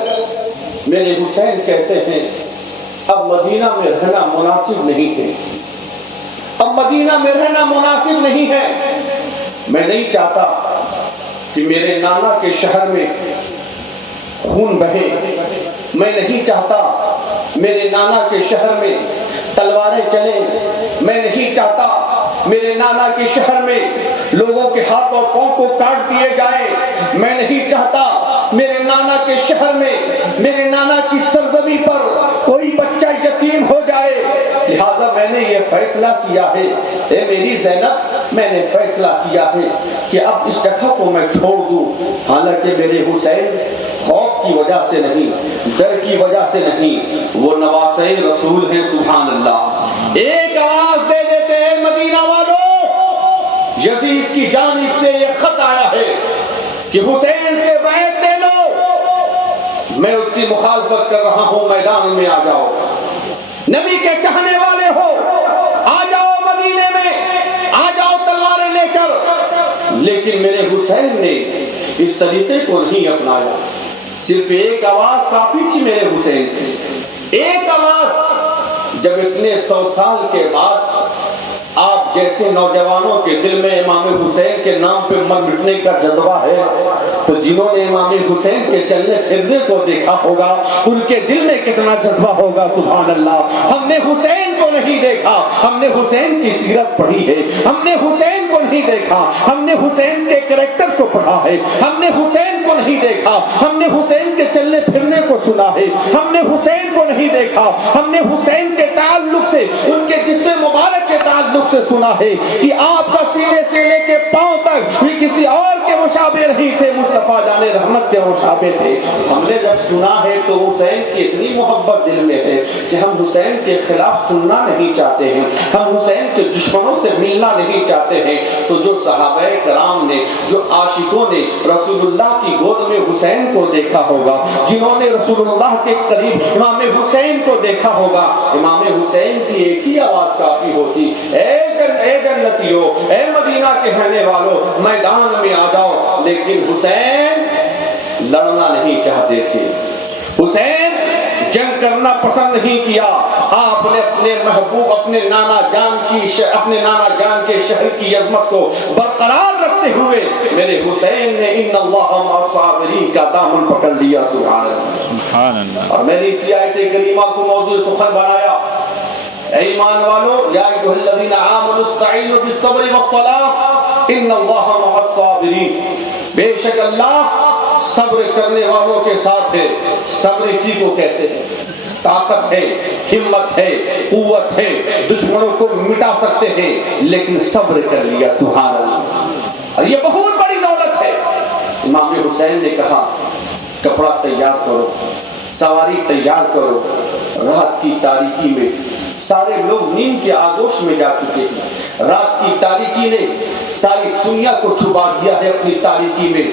میرے حسین کہتے ہیں اب مدینہ میں رہنا مناسب نہیں ہے، اب مدینہ میں رہنا مناسب نہیں ہے۔ میں نہیں چاہتا کہ میرے نانا کے شہر میں خون بہے، میں نہیں چاہتا میرے نانا کے شہر میں تلواریں چلیں، میں نہیں چاہتا میرے نانا کے شہر میں لوگوں کے ہاتھ اور پاؤں کو کاٹ دیے جائیں. میں نہیں چاہتا میرے نانا کے شہر میں, میرے نانا کی سرزمین پر کوئی بچہ یتیم ہو جائے. لہذا میں نے یہ فیصلہ کیا ہے, اے میری زینب, میں نے فیصلہ کیا ہے کہ اب اس جگہ کو میں چھوڑ دوں. حالانکہ میرے حسین خوف کی وجہ سے نہیں, ڈر کی وجہ سے نہیں, وہ نواسے رسول ہیں. سبحان اللہ. ایک آواز دے دیتے ہیں مدینہ والوں, یزید کی جانب سے یہ خط آیا ہے کہ حسین سے بیعت لے لو, میں اس کی مخالفت کر رہا ہوں, میدان میں آ جاؤ. نبی کے چاہنے والے ہو, آ جاؤ مدینے میں, آ جاؤ تلواریں لے کر. لیکن میرے حسین نے اس طریقے کو نہیں اپنایا. صرف ایک آواز کافی تھی میرے حسین کی, ایک آواز. جب اتنے 100 سال کے بعد آپ جیسے نوجوانوں کے دل میں امام حسین کے نام پہ مر مٹنے کا جذبہ ہے, تو جنہوں نے امام حسین کے چلنے پھرنے کو دیکھا ہوگا ان کے دل میں کتنا جذبہ ہوگا. سبحان اللہ. ہم نے حسین کو نہیں دیکھا, ہم نے حسین کی سیرت پڑھی ہے. ہم نے حسین کو نہیں دیکھا, ہم نے حسین کے کریکٹر کو پڑھا ہے. ہم نے حسین کو نہیں دیکھا, ہم نے حسین کے چلنے پھرنے کو سنا ہے. ہم نے حسین کو نہیں دیکھا, ہم نے حسین کے تعلق سے, ان کے جسم مبارک کے تعلق سے سنا ہے کہ آپ کا سینے سے لے کے پاؤں تک بھی کسی اور کے مشابہ نہیں تھے, مصطفیٰ جان رحمت کے مشابہ تھے. ہم نے جب سنا ہے تو حسین کی اتنی محبت دل میں ہے کہ ہم حسین کے خلاف سننا نہیں چاہتے ہیں, ہم حسین کے دشمنوں سے ملنا نہیں چاہتے ہیں. تو جو صحابہ کرام نے, جو عاشقوں نے رسول اللہ کی گود میں حسین کو دیکھا ہوگا, جنہوں نے رسول اللہ کے قریب امام حسین کو دیکھا ہوگا, امام حسین کی ایک ہی آواز کافی ہوتی, اے جنتیوں, اے مدینہ کے رہنے والوں, میدان میں آ جاؤ. لیکن حسین لڑنا نہیں چاہتے تھے, حسین جنگ کرنا پسند نہیں کیا. آپ نے اپنے محبوب, اپنے نانا جان کے شہر کی عظمت کو برقرار رکھتے ہوئے میرے حسین نے ان اللہ مع الصابرین کا دامن پکڑ لیا. سبحان اللہ. اور میں نے اسی آیت کریمہ کو موضوع سخن بنایا. اے ایمان والو, یا ایھا الذین آمنوا استعینوا بالصبر والصلاۃ ان اللہ مع الصابرین, بے شک اللہ صبر کرنے والوں کے ساتھ ہے. صبر اسی کو کہتے ہیں, طاقت ہے, ہمت ہے, قوت ہے, دشمنوں کو مٹا سکتے ہیں, لیکن صبر کر لیا. سبحان اللہ. اور یہ بہت بڑی دولت ہے. امام حسین نے کہا کپڑا تیار کرو, سواری تیار کرو. رات کی تاریکی میں سارے لوگ نیند کے آغوش میں جا چکے ہیں. رات کی تاریکی نے ساری دنیا کو چھپا دیا ہے اپنی تاریکی میں,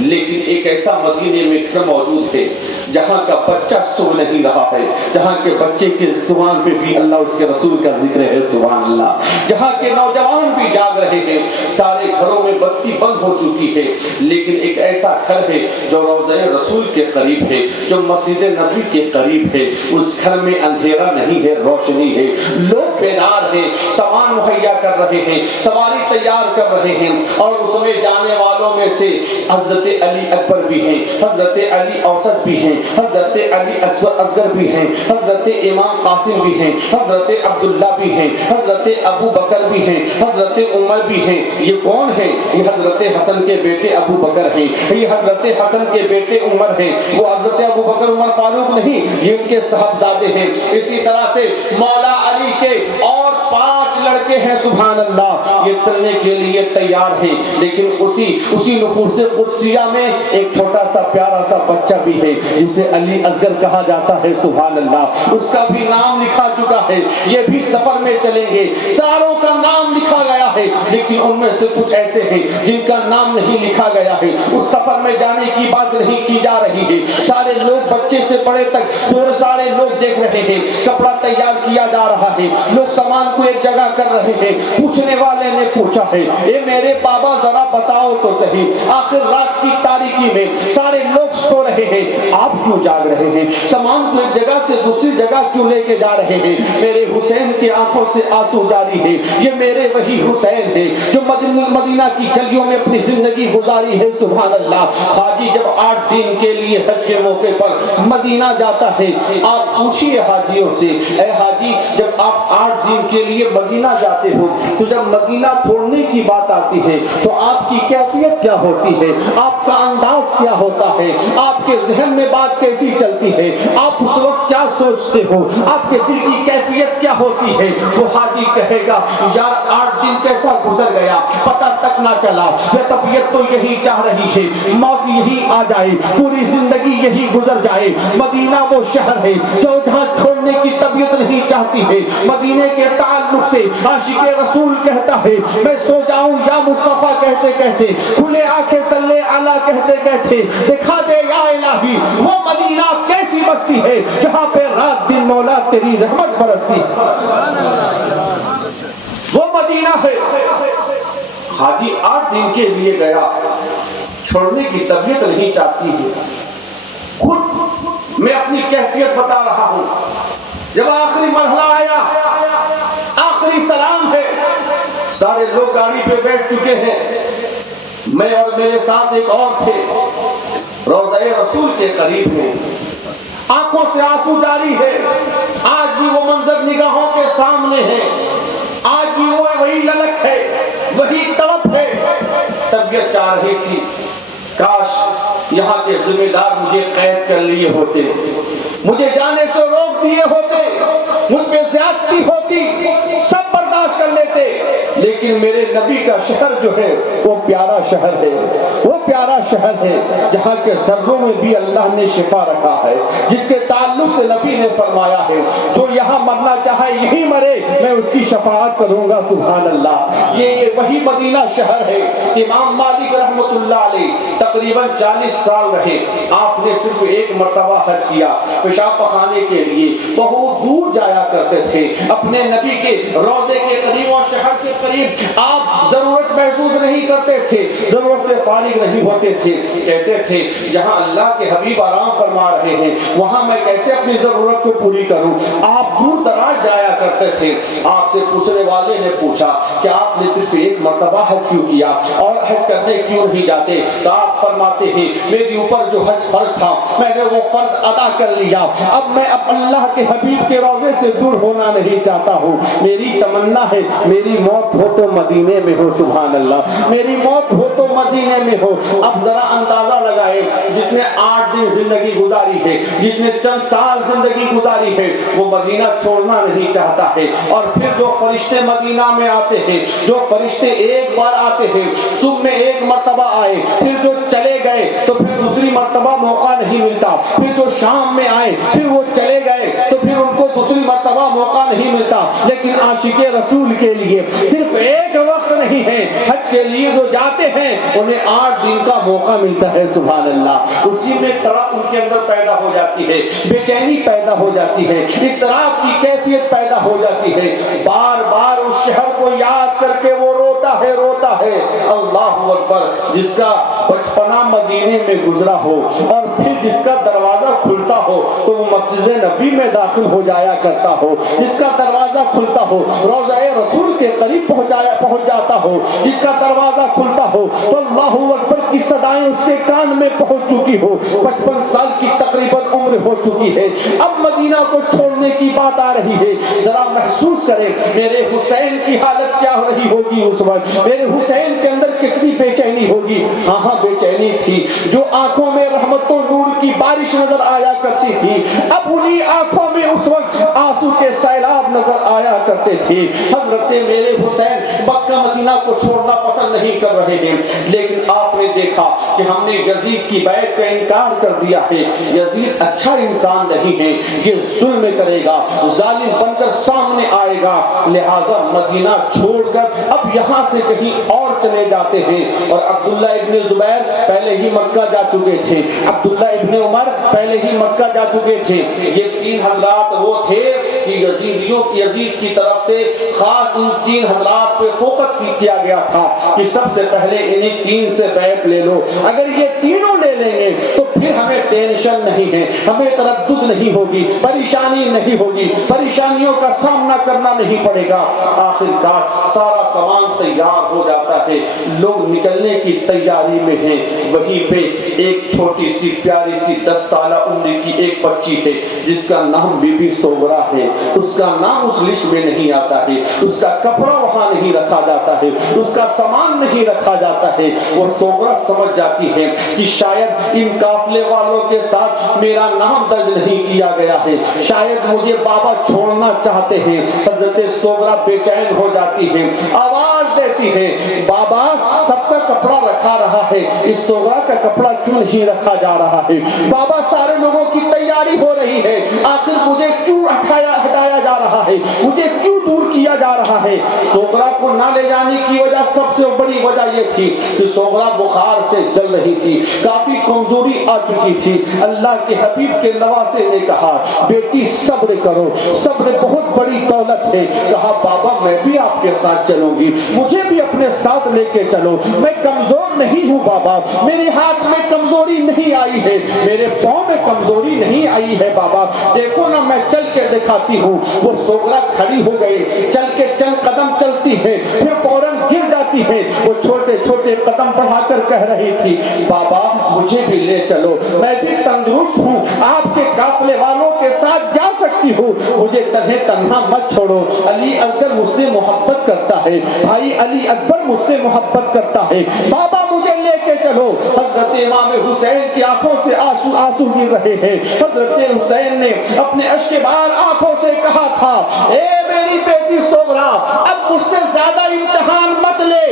لیکن ایک ایسا مدینے میں گھر موجود ہے جہاں کا بچہ سو نہیں رہا ہے, جہاں کے بچے کے زبان پہ بھی اللہ اس کے رسول کا ذکر ہے. سبحان اللہ. جہاں کے نوجوان بھی جاگ رہے ہیں, سارے گھروں میں بتی بند ہو چکی ہے, لیکن ایک ایسا گھر ہے جو روضہ رسول کے قریب ہے, جو مسجد نبی کے قریب ہے. اس گھر میں اندھیرا نہیں ہے, روشنی ہے. لوگ بیدار ہیں, سامان مہیا کر رہے ہیں, سواری تیار کر رہے ہیں, اور اس میں جانے والوں میں سے حضرت علی اکبر بھی ہیں, حضرت علی اوسط بھی ہیں, حضرت علی اصغر بھی ہیں, حضرت امام قاسم بھی ہیں, حضرت عبداللہ بھی ہیں, حضرت ابو بکر بھی ہیں, حضرت عمر بھی ہیں. یہ کون ہیں؟ یہ حضرت حسن کے بیٹے ابو بکر ہیں, یہ حضرت حسن کے بیٹے عمر ہیں. وہ حضرت ابو بکر عمر فاروق نہیں, یہ ان کے صاحبزادے ہیں. اسی طرح سے مولا علی کے اور 5 لڑکے ہیں. سبحان اللہ. یہ چلنے کے لیے تیار ہیں, لیکن اسی نفوس قدسیہ میں ایک چھوٹا سا پیارا سا بچہ بھی ہے جسے علی اصغر کہا جاتا ہے. سبحان اللہ. اس کا بھی نام لکھا چکا ہے. یہ بھی سفر میں چلیں گے. ساروں کا نام لکھا گیا ہے, لیکن ان میں سے کچھ ایسے ہیں جن کا نام نہیں لکھا گیا ہے. اس سفر میں جانے کی بات نہیں کی جا رہی ہے. سارے لوگ, بچے سے بڑے تک, سارے لوگ دیکھ رہے ہیں. کپڑا تیار کیا جا رہا ہے, لوگ سامان کو ایک جگہ کر رہے ہیں. پوچھنے والے نے پوچھا ہے, اے میرے بابا ذرا بتاؤ تو صحیح, آخر رات کی تاریکی میں سارے لوگ سو رہے ہیں, آپ کیوں جاگ رہے ہیں؟ سامان کو ایک جگہ سے دوسری جگہ کیوں لے کے جا رہے ہیں؟ میرے حسین کی آنکھوں سے آنسو جاری ہے. یہ میرے وہی حسین ہے جو مدینہ کی گلیوں میں اپنی زندگی گزاری ہے. سبحان اللہ. حاجی جب 8 دن کے لیے حج کے موقع پر مدینہ جاتا ہے, آپ پوچھئے حاجیوں سے, اے حاجی جب آپ 8 دن کے لیے مدینہ مدینہ جاتے ہو تو جب مدینہ چھوڑنے کی بات آتی ہے تو آپ کی کیفیت کیا ہوتی ہے، آپ کا انداز کیا ہوتا ہے، آپ کے ذہن میں بات کیسی چلتی ہے، آپ اس وقت کیا سوچتے ہو، آپ کے دل کی کیفیت کیا ہوتی ہے؟ وہ حاجی کہے گا یار 8 دن کیسا گزر گیا پتہ تک نہ چلا، یہ طبیعت تو یہی چاہ رہی ہے موت یہی آ جائے، پوری زندگی یہی گزر جائے۔ مدینہ وہ شہر ہے جو جہاں چھوڑنے کی طبیعت نہیں چاہتی ہے۔ مدینے کے تعلق سے عاشق رسول کہتا ہے میں سو جاؤں یا مصطفیٰ کہتے کہتے، کھلے آنکھیں صلی علی کہتے کہتے، دکھا دے یا الہی وہ مدینہ کیسی بستی ہے جہاں پہ رات دن مولا تیری رحمت برستی ہے۔ وہ مدینہ ہے۔ حاجی 8 دن کے لیے گیا، چھوڑنے کی طبیعت نہیں چاہتی ہے۔ خود میں اپنی کیفیت بتا رہا ہوں۔ جب آخری مرحلہ آیا، آخری سلام ہے، سارے لوگ گاڑی پہ بیٹھ چکے ہیں، میں اور میرے ساتھ ایک اور تھے، روضہ رسول کے قریب ہیں، آنکھوں سے آنسو جاری ہے، آج بھی وہ منظر نگاہوں کے سامنے ہے، آج بھی وہ وہی للک ہے، وہی تڑپ ہے۔ طبیعت چاہ رہی تھی کاش یہاں کے ذمہ دار مجھے قید کر لیے ہوتے، مجھے جانے سے روک دیے ہوتے، مجھ پہ زیادتی ہوتی، سب برداشت کر لیتے، لیکن میرے نبی کا شہر جو ہے وہ پیارا شہر ہے، وہ پیارا شہر ہے جہاں کے ذروں میں بھی اللہ نے شفا رکھا ہے، جس کے تعلق سے نبی نے فرمایا ہے جو یہاں مرنا چاہے یہی مرے میں اس کی شفاعت کروں گا۔ سبحان اللہ۔ یہ وہی مدینہ شہر ہے۔ امام مالک رحمت اللہ علیہ تقریباً 40 سال رہے، آپ نے صرف ایک مرتبہ حج کیا، پیشاب پخانے کے لیے بہت دور جایا کرتے تھے اپنے نبی کے روضے کے قریب اور شہر کے قریب، آپ ضرورت محسوس نہیں کرتے تھے، ضرورت سے فارغ نہیں ہوتے تھے، کہتے تھے جہاں اللہ کے حبیب آرام فرما رہے ہیں وہاں میں کیسے اپنی ضرورت کو پوری کروں۔ آپ دور دراز جایا کرتے تھے۔ آپ سے پوچھنے والے نے پوچھا کہ آپ نے صرف ایک مرتبہ حج کیوں کیا اور حج کرنے کیوں نہیں جاتے؟ تو آپ فرماتے ہیں میرے اوپر جو حج فرض تھا میں نے وہ فرض ادا کر لیا، اب میں اللہ کے حبیب کے روضے سے دور ہونا نہیں چاہتا ہوں، میری تمنا ہے میری موت ہو تو مدینے میں ہو۔ سبحان اللہ، میری موت ہو تو مدینے میں ہو۔ اب ذرا اندازہ لگائے جس نے 8 دن زندگی گزاری ہے، جس نے چند سال زندگی گزاری ہے، وہ مدینہ چھوڑنا نہیں چاہتا ہے۔ اور پھر جو فرشتے مدینہ میں آتے ہیں، جو فرشتے ایک بار آتے ہیں، صبح میں ایک مرتبہ آئے، پھر جو چلے گئے تو پھر دوسری مرتبہ موقع نہیں ملتا، پھر جو شام میں آئے پھر وہ چلے گئے تو پھر ان کو دوسری مرتبہ موقع نہیں ملتا۔ لیکن عاشق رسول کے لیے صرف ایک وقت نہیں ہے، حج کے لیے جو جاتے ہیں انہیں 8 دن کا موقع ملتا ہے۔ سبحان اللہ۔ اسی میں تڑپ ان کے اندر پیدا ہو جاتی ہے، بے چینی پیدا ہو جاتی ہے، اضطراب کی کیفیت پیدا ہو جاتی ہے، بار بار اس شہر کو یاد کر کے وہ روتا ہے اللہ اکبر۔ جس کا بچپنا مدینے میں گزرا ہو اور پھر جس کا دروازہ کھلتا ہو تو وہ مسجد نبی میں داخل ہو جایا کرتا ہو، جس کا دروازہ کھلتا ہو روضہ رسول کے قریب پہنچ جاتا ہو، جس کا دروازہ کھلتا ہو تو اللہ اکبر کی صدائیں اس کے کان میں پہنچ چکی ہو، 55 سال کی تقریباً عمر ہو چکی ہے، اب مدینہ کو چھوڑنے کی بات آ رہی ہے۔ ذرا محسوس کریں میرے حسین کی حالت کیا ہو رہی ہوگی اس وقت، میرے حسین کے اندر کتنی بے چینی ہوگی۔ ہاں بے چینی تھی، جو آنکھوں میں رحمت و نور کی بارش نظر آیا کرتی تھی اب انہی آنکھوں میں اس وقت آنسو کے سیلاب نظر آیا کرتے تھے۔ حضرت میرے حسین مکہ مدینہ کو چھوڑنا پسند نہیں کر رہے ہیں، لیکن آپ نے دیکھا کہ ہم نے یزید کی بیعت کا انکار کر دیا ہے، یزید اچھا انسان نہیں ہے، یہ ظلم کرے گا، ظالم بن کر سامنے آئے گا، لہذا مدینہ چھوڑ کر اب یہاں سے کہیں اور چلے جاتے ہیں۔ اور عبداللہ ابن زبیر پہلے ہی مکہ جا چکے تھے، عبداللہ ابن عمر پہلے ہی مکہ جا چکے تھے۔ یہ 3 حضرات وہ تھے کہ یزید کی طرف سے خاص ان 3 حضرات پہ فوکس کیا گیا تھا کہ سب سے پہلے انہیں 3 سے بیعت لے لو، اگر یہ تینوں لے لیں گے تو پھر ہمیں ٹینشن نہیں ہے، ہمیں تردد نہیں ہوگی، پریشانی نہیں ہوگی، پریشانیوں کا سامنا کرنا نہیں پڑے گا۔ آخرکار سارا سامان تیار ہو جاتا ہے، لوگ نکلنے کی تیاری میں ہیں، وہیں پہ ایک چھوٹی سی پیاری سی 10 سالہ عمر کی ایک بچی ہے جس کا نام بی بی سوگرا ہے۔ اس کا نام اس لسٹ میں نہیں آتا ہے، اس کا کپڑا وہاں نہیں رکھا جاتا ہے، اس کا سامان نہیں رکھا جاتا ہے، وہ سوگرا سمجھ جاتی ہے کہ شاید ان قافلے والوں کے ساتھ میرا نام درج نہیں کیا گیا ہے، شاید مجھے بابا چھوڑنا چاہتے ہیں۔ حضرت سوگرا بے چین ہو جاتی ہے، آواز دیتی ہے، بابا سب کا کپڑا رکھا رہا ہے، اس سوگرا کا کپڑا کیوں نہیں رکھا جا رہا ہے؟ بابا سارے لوگوں کی تیاری ہو رہی ہے، آخر مجھے کیوں ہٹایا جا رہا ہے، مجھے کیوں دور کیا جا رہا ہے؟ سوگرا کو نہ لے جانے کی وجہ سب سے بڑی وجہ یہ تھی کہ سوگرا بخار سے جل رہی تھی، کافی کمزوری آ چکی تھی۔ اللہ کے حبیب کے نواسے نے کہا بیٹی صبر کرو، صبر بہت بڑی دولت ہے۔ کہا بابا میں بھی آپ کے ساتھ چلوں گی، مجھے بھی اپنے ساتھ لے کے چلو، میں کمزور نہیں ہوں بابا، میرے ہاتھ میں کمزوری نہیں آئی ہے، میرے پاؤں میں کمزوری نہیں آئی ہے بابا، دیکھو نا میں چل کے دکھاتی ہوں۔ وہ سوگرا کھڑی ہو گئی، چل کے چند قدم چلتی ہے، پھر فوراً گر جاتی ہے۔ وہ چھوٹے چھوٹے قدم بڑھا کر کہہ رہی تھی بابا مجھے بھی لے چلو، میں بھی تندرست ہوں، آپ کے قافلے والوں کے ساتھ جا سکتی ہوں، مجھے تنہا مت چھوڑو۔ علی اصغر مجھ سے محبت کرتا ہے، بھائی علی اکبر مجھ سے محبت کرتا ہے، بابا مجھے لے کے چلو۔ حضرت امام حسین کی آنکھوں سے آنسو گر رہے ہیں۔ حضرت حسین نے اپنے اشک بار آنکھوں سے کہا تھا اے میری بیٹی سوگرا اب مجھ سے زیادہ امتحان مت لے،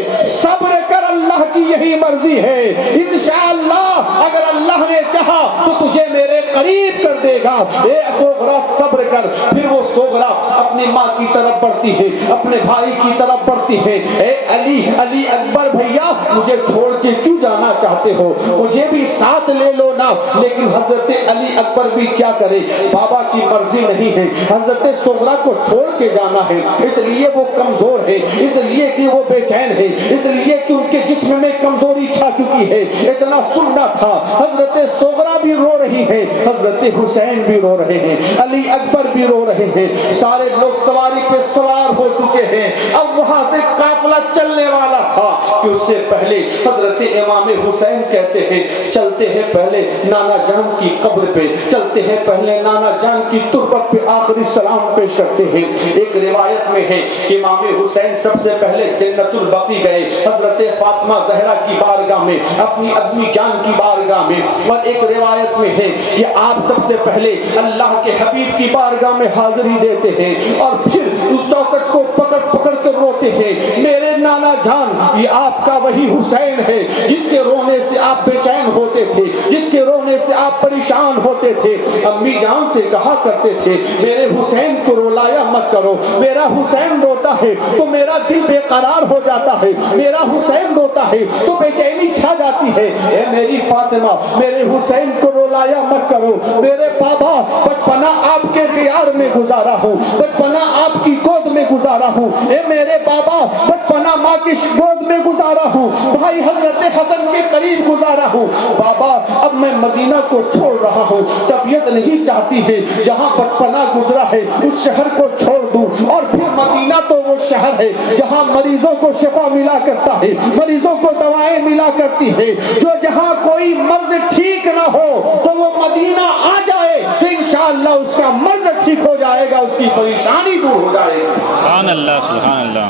صبر کر، اللہ کی یہی مرضی ہے، انشاءاللہ اگر اللہ نے چاہا تو تجھے میرے قریب کر دے گا۔ اے سوگرا صبر کر۔ پھر وہ سوگرا اپنی ماں کی طرف بڑھتی ہے، اپنے بھائی کی طرف بڑھتی ہے، اے علی اکبر بھیا مجھے چھوڑ کے کیوں جانا چاہتے ہو، مجھے بھی ساتھ لے لو نا۔ لیکن حضرت علی اکبر بھی کیا کرے، بابا کی مرضی نہیں ہے، حضرت سوگرا کو چھوڑ کے جانا ہے، اس لیے وہ کمزور ہے، اس لیے کہ وہ بے چین ہے، اس لیے کہ ان کے جسم میں کمزوری چھا چکی ہے۔ اتنا سننا تھا، حضرت سوگرا بھی رو رہی ہے، حضرت حسین بھی رو رہے ہیں، علی اکبر بھی رو رہے ہیں، سارے لوگ سواری پہ سوار ہو چکے ہیں۔ اب وہاں سے قافلہ چلنے والا تھا کہ اس سے پہلے حضرت امام حسین کہتے ہیں چلتے ہیں پہلے نانا جان کی قبر پہ، چلتے ہیں پہلے نانا جان کی تربت پہ آخری سلام پیش کرتے ہیں۔ ایک روایت میں ہے کہ امام حسین سب سے پہلے جنت البقیع گئے، حضرت فاطمہ زہرا کی بارگاہ میں، اپنی امی جان کی بارگاہ میں، اور ایک روایت میں ہے کہ آپ سب سے پہلے اللہ کے حبیب کی بارگاہ میں حاضری دیتے ہیں اور پھر اس چوکٹ کو پکڑ پکڑ کر روتے ہیں، میرے نانا جان یہ آپ کا وہی حسین ہے جس کے رونے سے آپ بے چین ہوتے تھے، جس کے رونے سے آپ پریشان ہوتے تھے۔ امی جان سے کہا کرتے تھے میرے حسین کو رلایا مت کرو، میرا حسین روتا ہے تو میرا دل بے قرار ہو جاتا ہے، میرا حسین روتا ہے تو بے چینی چھا جاتی ہے، اے میری فاطمہ میرے حسین کو رلایا مت کرو، میرے بابا بچپنا آپ کے دیار میں گزارا ہوں، بچپنا آپ کی گود میں گزارا ہوں، اے میرے بابا بچپنا ماں کی گود میں گزارا ہوں، بھائی حضرت حسن کے قریب گزارا ہوں، بابا اب میں مدینہ کو چھوڑ رہا ہوں، طبیعت نہیں چاہتی ہے جہاں بچپنا گزرا ہے اس شہر کو چھوڑ دوں، اور پھر مدینہ تو وہ شہر ہے جہاں مریضوں کو شفا ملا کرتا ہے، مریضوں کو دوائیں ملا کرتی ہے، جو جہاں کوئی مرض ٹھیک نہ ہو تو وہ مدینہ آ جائے تو انشاءاللہ اس کا مرض ٹھیک ہو جائے گا، اس کی پریشانی دور ہو جائے گی۔ سبحان اللہ سبحان اللہ۔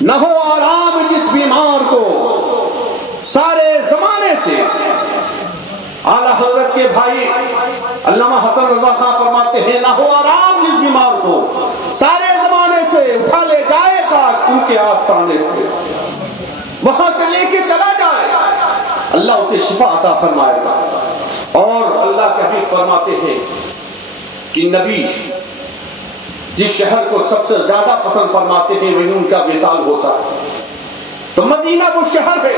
نہ ہو آرام جس بیمار کو سارے زمانے سے، اعلیٰ حضرت کے بھائی علامہ حسن رضا خان فرماتے ہیں نہ ہو آرام جس بیمار کو سارے زمانے سے، اٹھا لے جائے گا ان کے آستانے سے، وہاں سے لے کے چلا جائے اللہ اسے شفا عطا فرمائے گا۔ اور اللہ کے حبیب فرماتے ہیں کہ نبی جس شہر کو سب سے زیادہ پسند فرماتے ہیں وہیں ان کا وصال ہوتا ہے، تو مدینہ وہ شہر ہے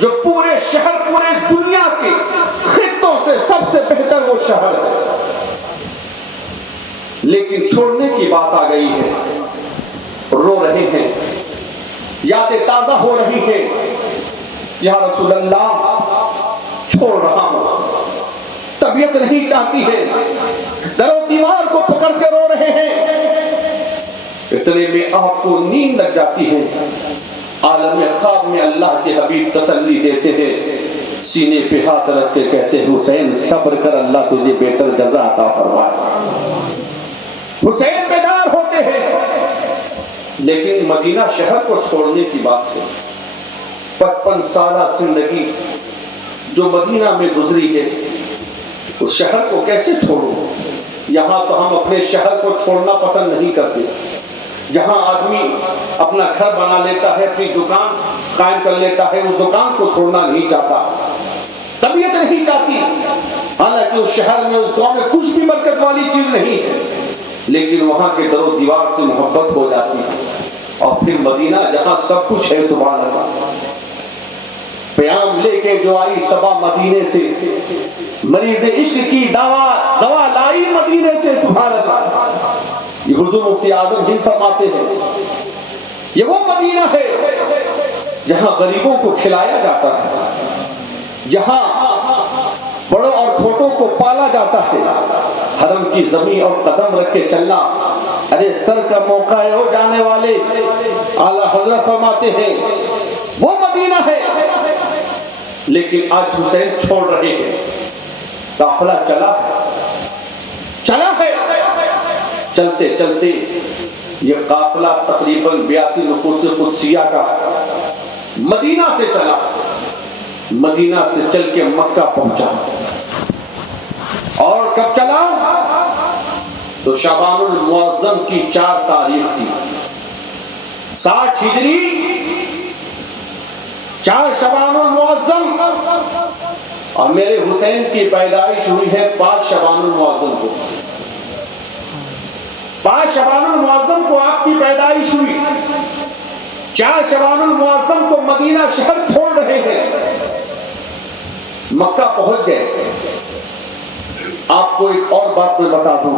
جو پورے شہر پورے دنیا کے خطوں سے سب سے بہتر وہ شہر ہے، لیکن چھوڑنے کی بات آ گئی ہے، رو رہے ہیں، یادیں تازہ ہو رہی ہیں، یا رسول اللہ چھوڑ رہا ہوں، طبیعت نہیں چاہتی ہے، در و دیوار کو پکڑ کے رو رہے ہیں۔ اتنے میں آپ کو نیند لگ جاتی ہے، عالم خواب میں اللہ کے حبیب تسلی دیتے ہیں، سینے پہ ہاتھ رکھ کے کہتے ہیں حسین صبر کر، اللہ تجھے بہتر جزا عطا فرمائے۔ حسین بیدار ہوتے ہیں، لیکن مدینہ شہر کو چھوڑنے کی بات ہے۔ 55 سالہ زندگی جو مدینہ میں گزری ہے، اس شہر کو کیسے چھوڑوں؟ یہاں تو ہم اپنے شہر کو چھوڑنا پسند نہیں کرتے، جہاں آدمی اپنا گھر بنا لیتا ہے، اپنی دکان قائم کر لیتا ہے، اس دکان کو چھوڑنا نہیں چاہتا، طبیعت نہیں چاہتی، حالانکہ اس شہر میں اس گاؤں میں کچھ بھی برکت والی چیز نہیں ہے، لیکن وہاں کے در و دیوار سے محبت ہو جاتی ہے۔ اور پھر مدینہ جہاں سب کچھ ہے، سبحان اللہ، پیام لے کے جو آئی صبا مدینے سے، مریض عشق کی دوا لائی مدینے سے، سبحان اللہ۔ یہ حضور مفتی اعظم ہند فرماتے ہیں، یہ وہ مدینہ ہے جہاں غریبوں کو کھلایا جاتا ہے، جہاں بڑوں اور چھوٹوں کو پالا جاتا ہے، حرم کی زمین اور قدم رکھ کے چلنا، ارے سر کا موقع ہے، ہو جانے والے اعلیٰ حضرت فرماتے ہیں وہ مدینہ ہے۔ لیکن آج حسین چھوڑ رہے ہیں، قافلہ چلا ہے، چلتے چلتے یہ قافلہ تقریباً 82 نفوس قدسیہ کا مدینہ سے چلا، مدینہ سے چل کے مکہ پہنچا، اور کب چلا؟ تو شعبان المعظم کی 4 تاریخ تھی، 60 ہجری، 4 شعبان المعظم، اور میرے حسین کی پیدائش ہوئی ہے 5 شعبان المعظم کو۔ 5 شعبان المعظم کو آپ کی پیدائش ہوئی، 4 شعبان المعظم کو مدینہ شہر چھوڑ رہے ہیں، مکہ پہنچ گئے۔ آپ کو ایک اور بات میں بتا دوں،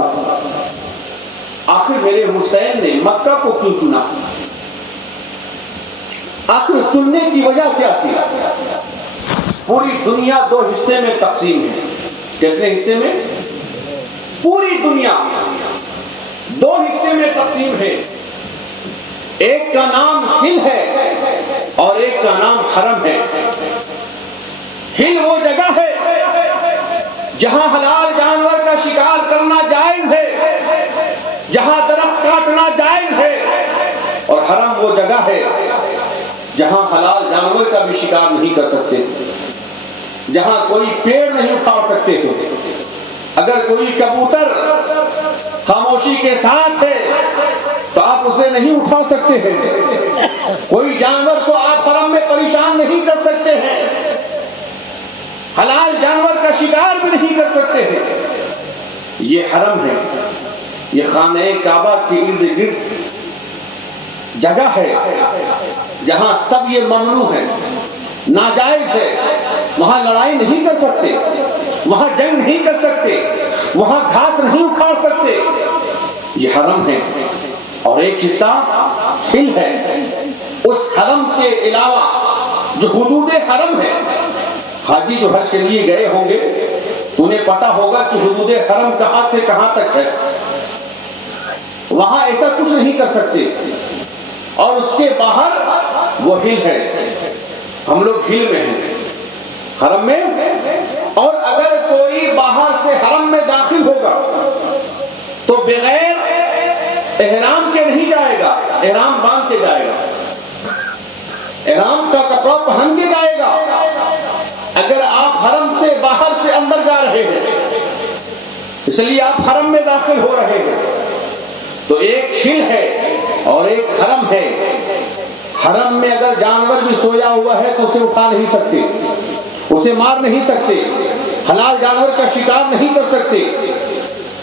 آخر میرے حسین نے مکہ کو کیوں چنا؟ آخر چننے کی وجہ کیا تھی؟ پوری دنیا 2 حصے میں تقسیم ہے۔ کتنے حصے میں؟ پوری دنیا 2 حصے میں تقسیم ہے، ایک کا نام ہل ہے اور ایک کا نام حرم ہے۔ ہل وہ جگہ ہے جہاں حلال جانور کا شکار کرنا جائز ہے، جہاں درخت کاٹنا جائز ہے، اور حرم وہ جگہ ہے جہاں حلال جانور کا بھی شکار نہیں کر سکتے، جہاں کوئی پیڑ نہیں اٹھا سکتے ہو۔ اگر کوئی کبوتر خاموشی کے ساتھ ہے تو آپ اسے نہیں اٹھا سکتے ہیں، کوئی جانور کو آپ حرم میں پریشان نہیں کر سکتے ہیں، حلال جانور کا شکار بھی نہیں کر سکتے ہیں۔ یہ حرم ہے، یہ خانہ کعبہ کے ارد گرد جگہ ہے جہاں سب یہ ممنوع ہے، ناجائز ہے، وہاں لڑائی نہیں کر سکتے، وہاں جنگ نہیں کر سکتے، وہاں گھاس نہیں اکھاڑ سکتے، یہ حرم ہے۔ اور ایک حصہ ہل ہے، اس حرم کے علاوہ جو حدود حرم ہے، حاجی جو حج کے لیے گئے ہوں گے تو انہیں پتا ہوگا کہ حدود حرم کہاں سے کہاں تک ہے، وہاں ایسا کچھ نہیں کر سکتے، اور اس کے باہر وہ ہل ہے، ہم لوگ ہل میں ہیں، حرم میں، اور اگر کوئی باہر سے حرم میں داخل ہوگا تو بغیر احرام کے نہیں جائے گا، احرام باندھ کے جائے گا، احرام کا کپڑا پہن کے جائے گا۔ اگر آپ حرم سے باہر سے اندر جا رہے ہیں، اس لیے آپ حرم میں داخل ہو رہے ہیں، تو ایک ہل ہے اور ایک حرم ہے۔ حرم میں اگر جانور بھی سویا ہوا ہے تو اسے اٹھا نہیں سکتے، اسے مار نہیں سکتے، حلال جانور کا شکار نہیں کر سکتے،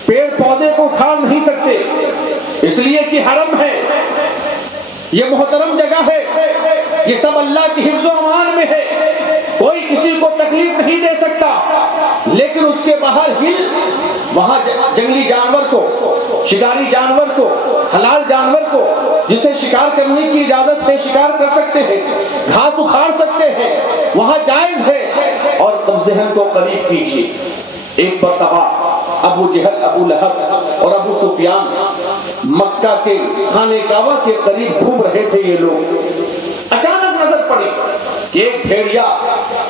پیڑ پودے کو اکھاڑ نہیں سکتے، اس لیے کہ حرم ہے، یہ محترم جگہ ہے، یہ سب اللہ کی حفظ و امان میں ہے، کوئی کسی کو تکلیف نہیں دے سکتا۔ لیکن اس کے باہر ہل، وہاں جنگلی جانور کو، شکاری جانور کو، حلال جانور کو جسے شکار کرنے کی اجازت ہے شکار کر سکتے ہیں، گھاس اکھاڑ سکتے ہیں، وہاں جائز ہے۔ اور تب ذہن کو قریب کیجیے، ایک مرتبہ ابو جہل، ابو لہب اور ابو سفیان مکہ کے خانہ کعبہ کے قریب گھوم رہے تھے یہ لوگ، اچانک نظر پڑی کہ ایک بھیڑیا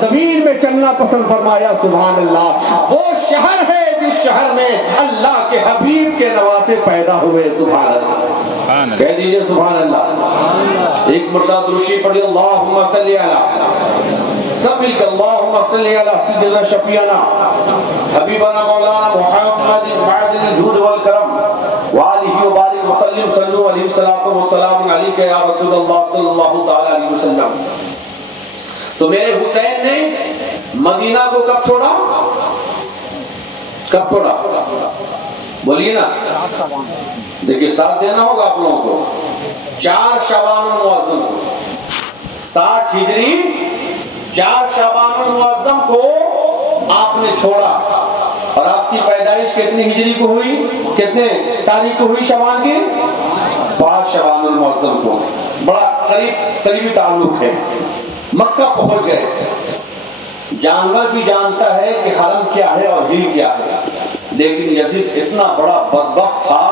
زمین میں چلنا پسند فرمایا. سبحان اللہ. وہ شہر ہے جس شہر میں اللہ کے حبیب کے نواسے پیدا ہوئے. سبحان اللہ. کہہ دیجئے سبحان اللہ. ایک مرتبہ درود پڑھی. اللہم صلی علی، سب مل کے اللہم صلی علی سیدنا شفیعنا حبیبنا مولانا محمد معدن الجود والکرم وآلہ وبارک وسلم. صلو علیہ الصلوۃ والسلام علیک یا رسول اللہ صلی اللہ تعالی علیہ وسلم. تو میرے حسین نے مدینہ کو کب چھوڑا؟ کب چھوڑا؟ بولیے نا. دیکھیے ساتھ دینا ہوگا آپ لوگوں کو. 4 شعبان المعظم کو 60 ہجری 4 شعبان المعظم کو آپ نے چھوڑا. اور آپ کی پیدائش کتنی ہجری کو ہوئی؟ کتنے تاریخ کو ہوئی شعبان کی؟ 5 شعبان المعظم کو. بڑا قریبی تعلق ہے. مکہ پہنچ گئے. جانور بھی جانتا ہے کہ حرم کیا ہے اور ہل کیا ہے، لیکن یزید اتنا بڑا بدبخت تھا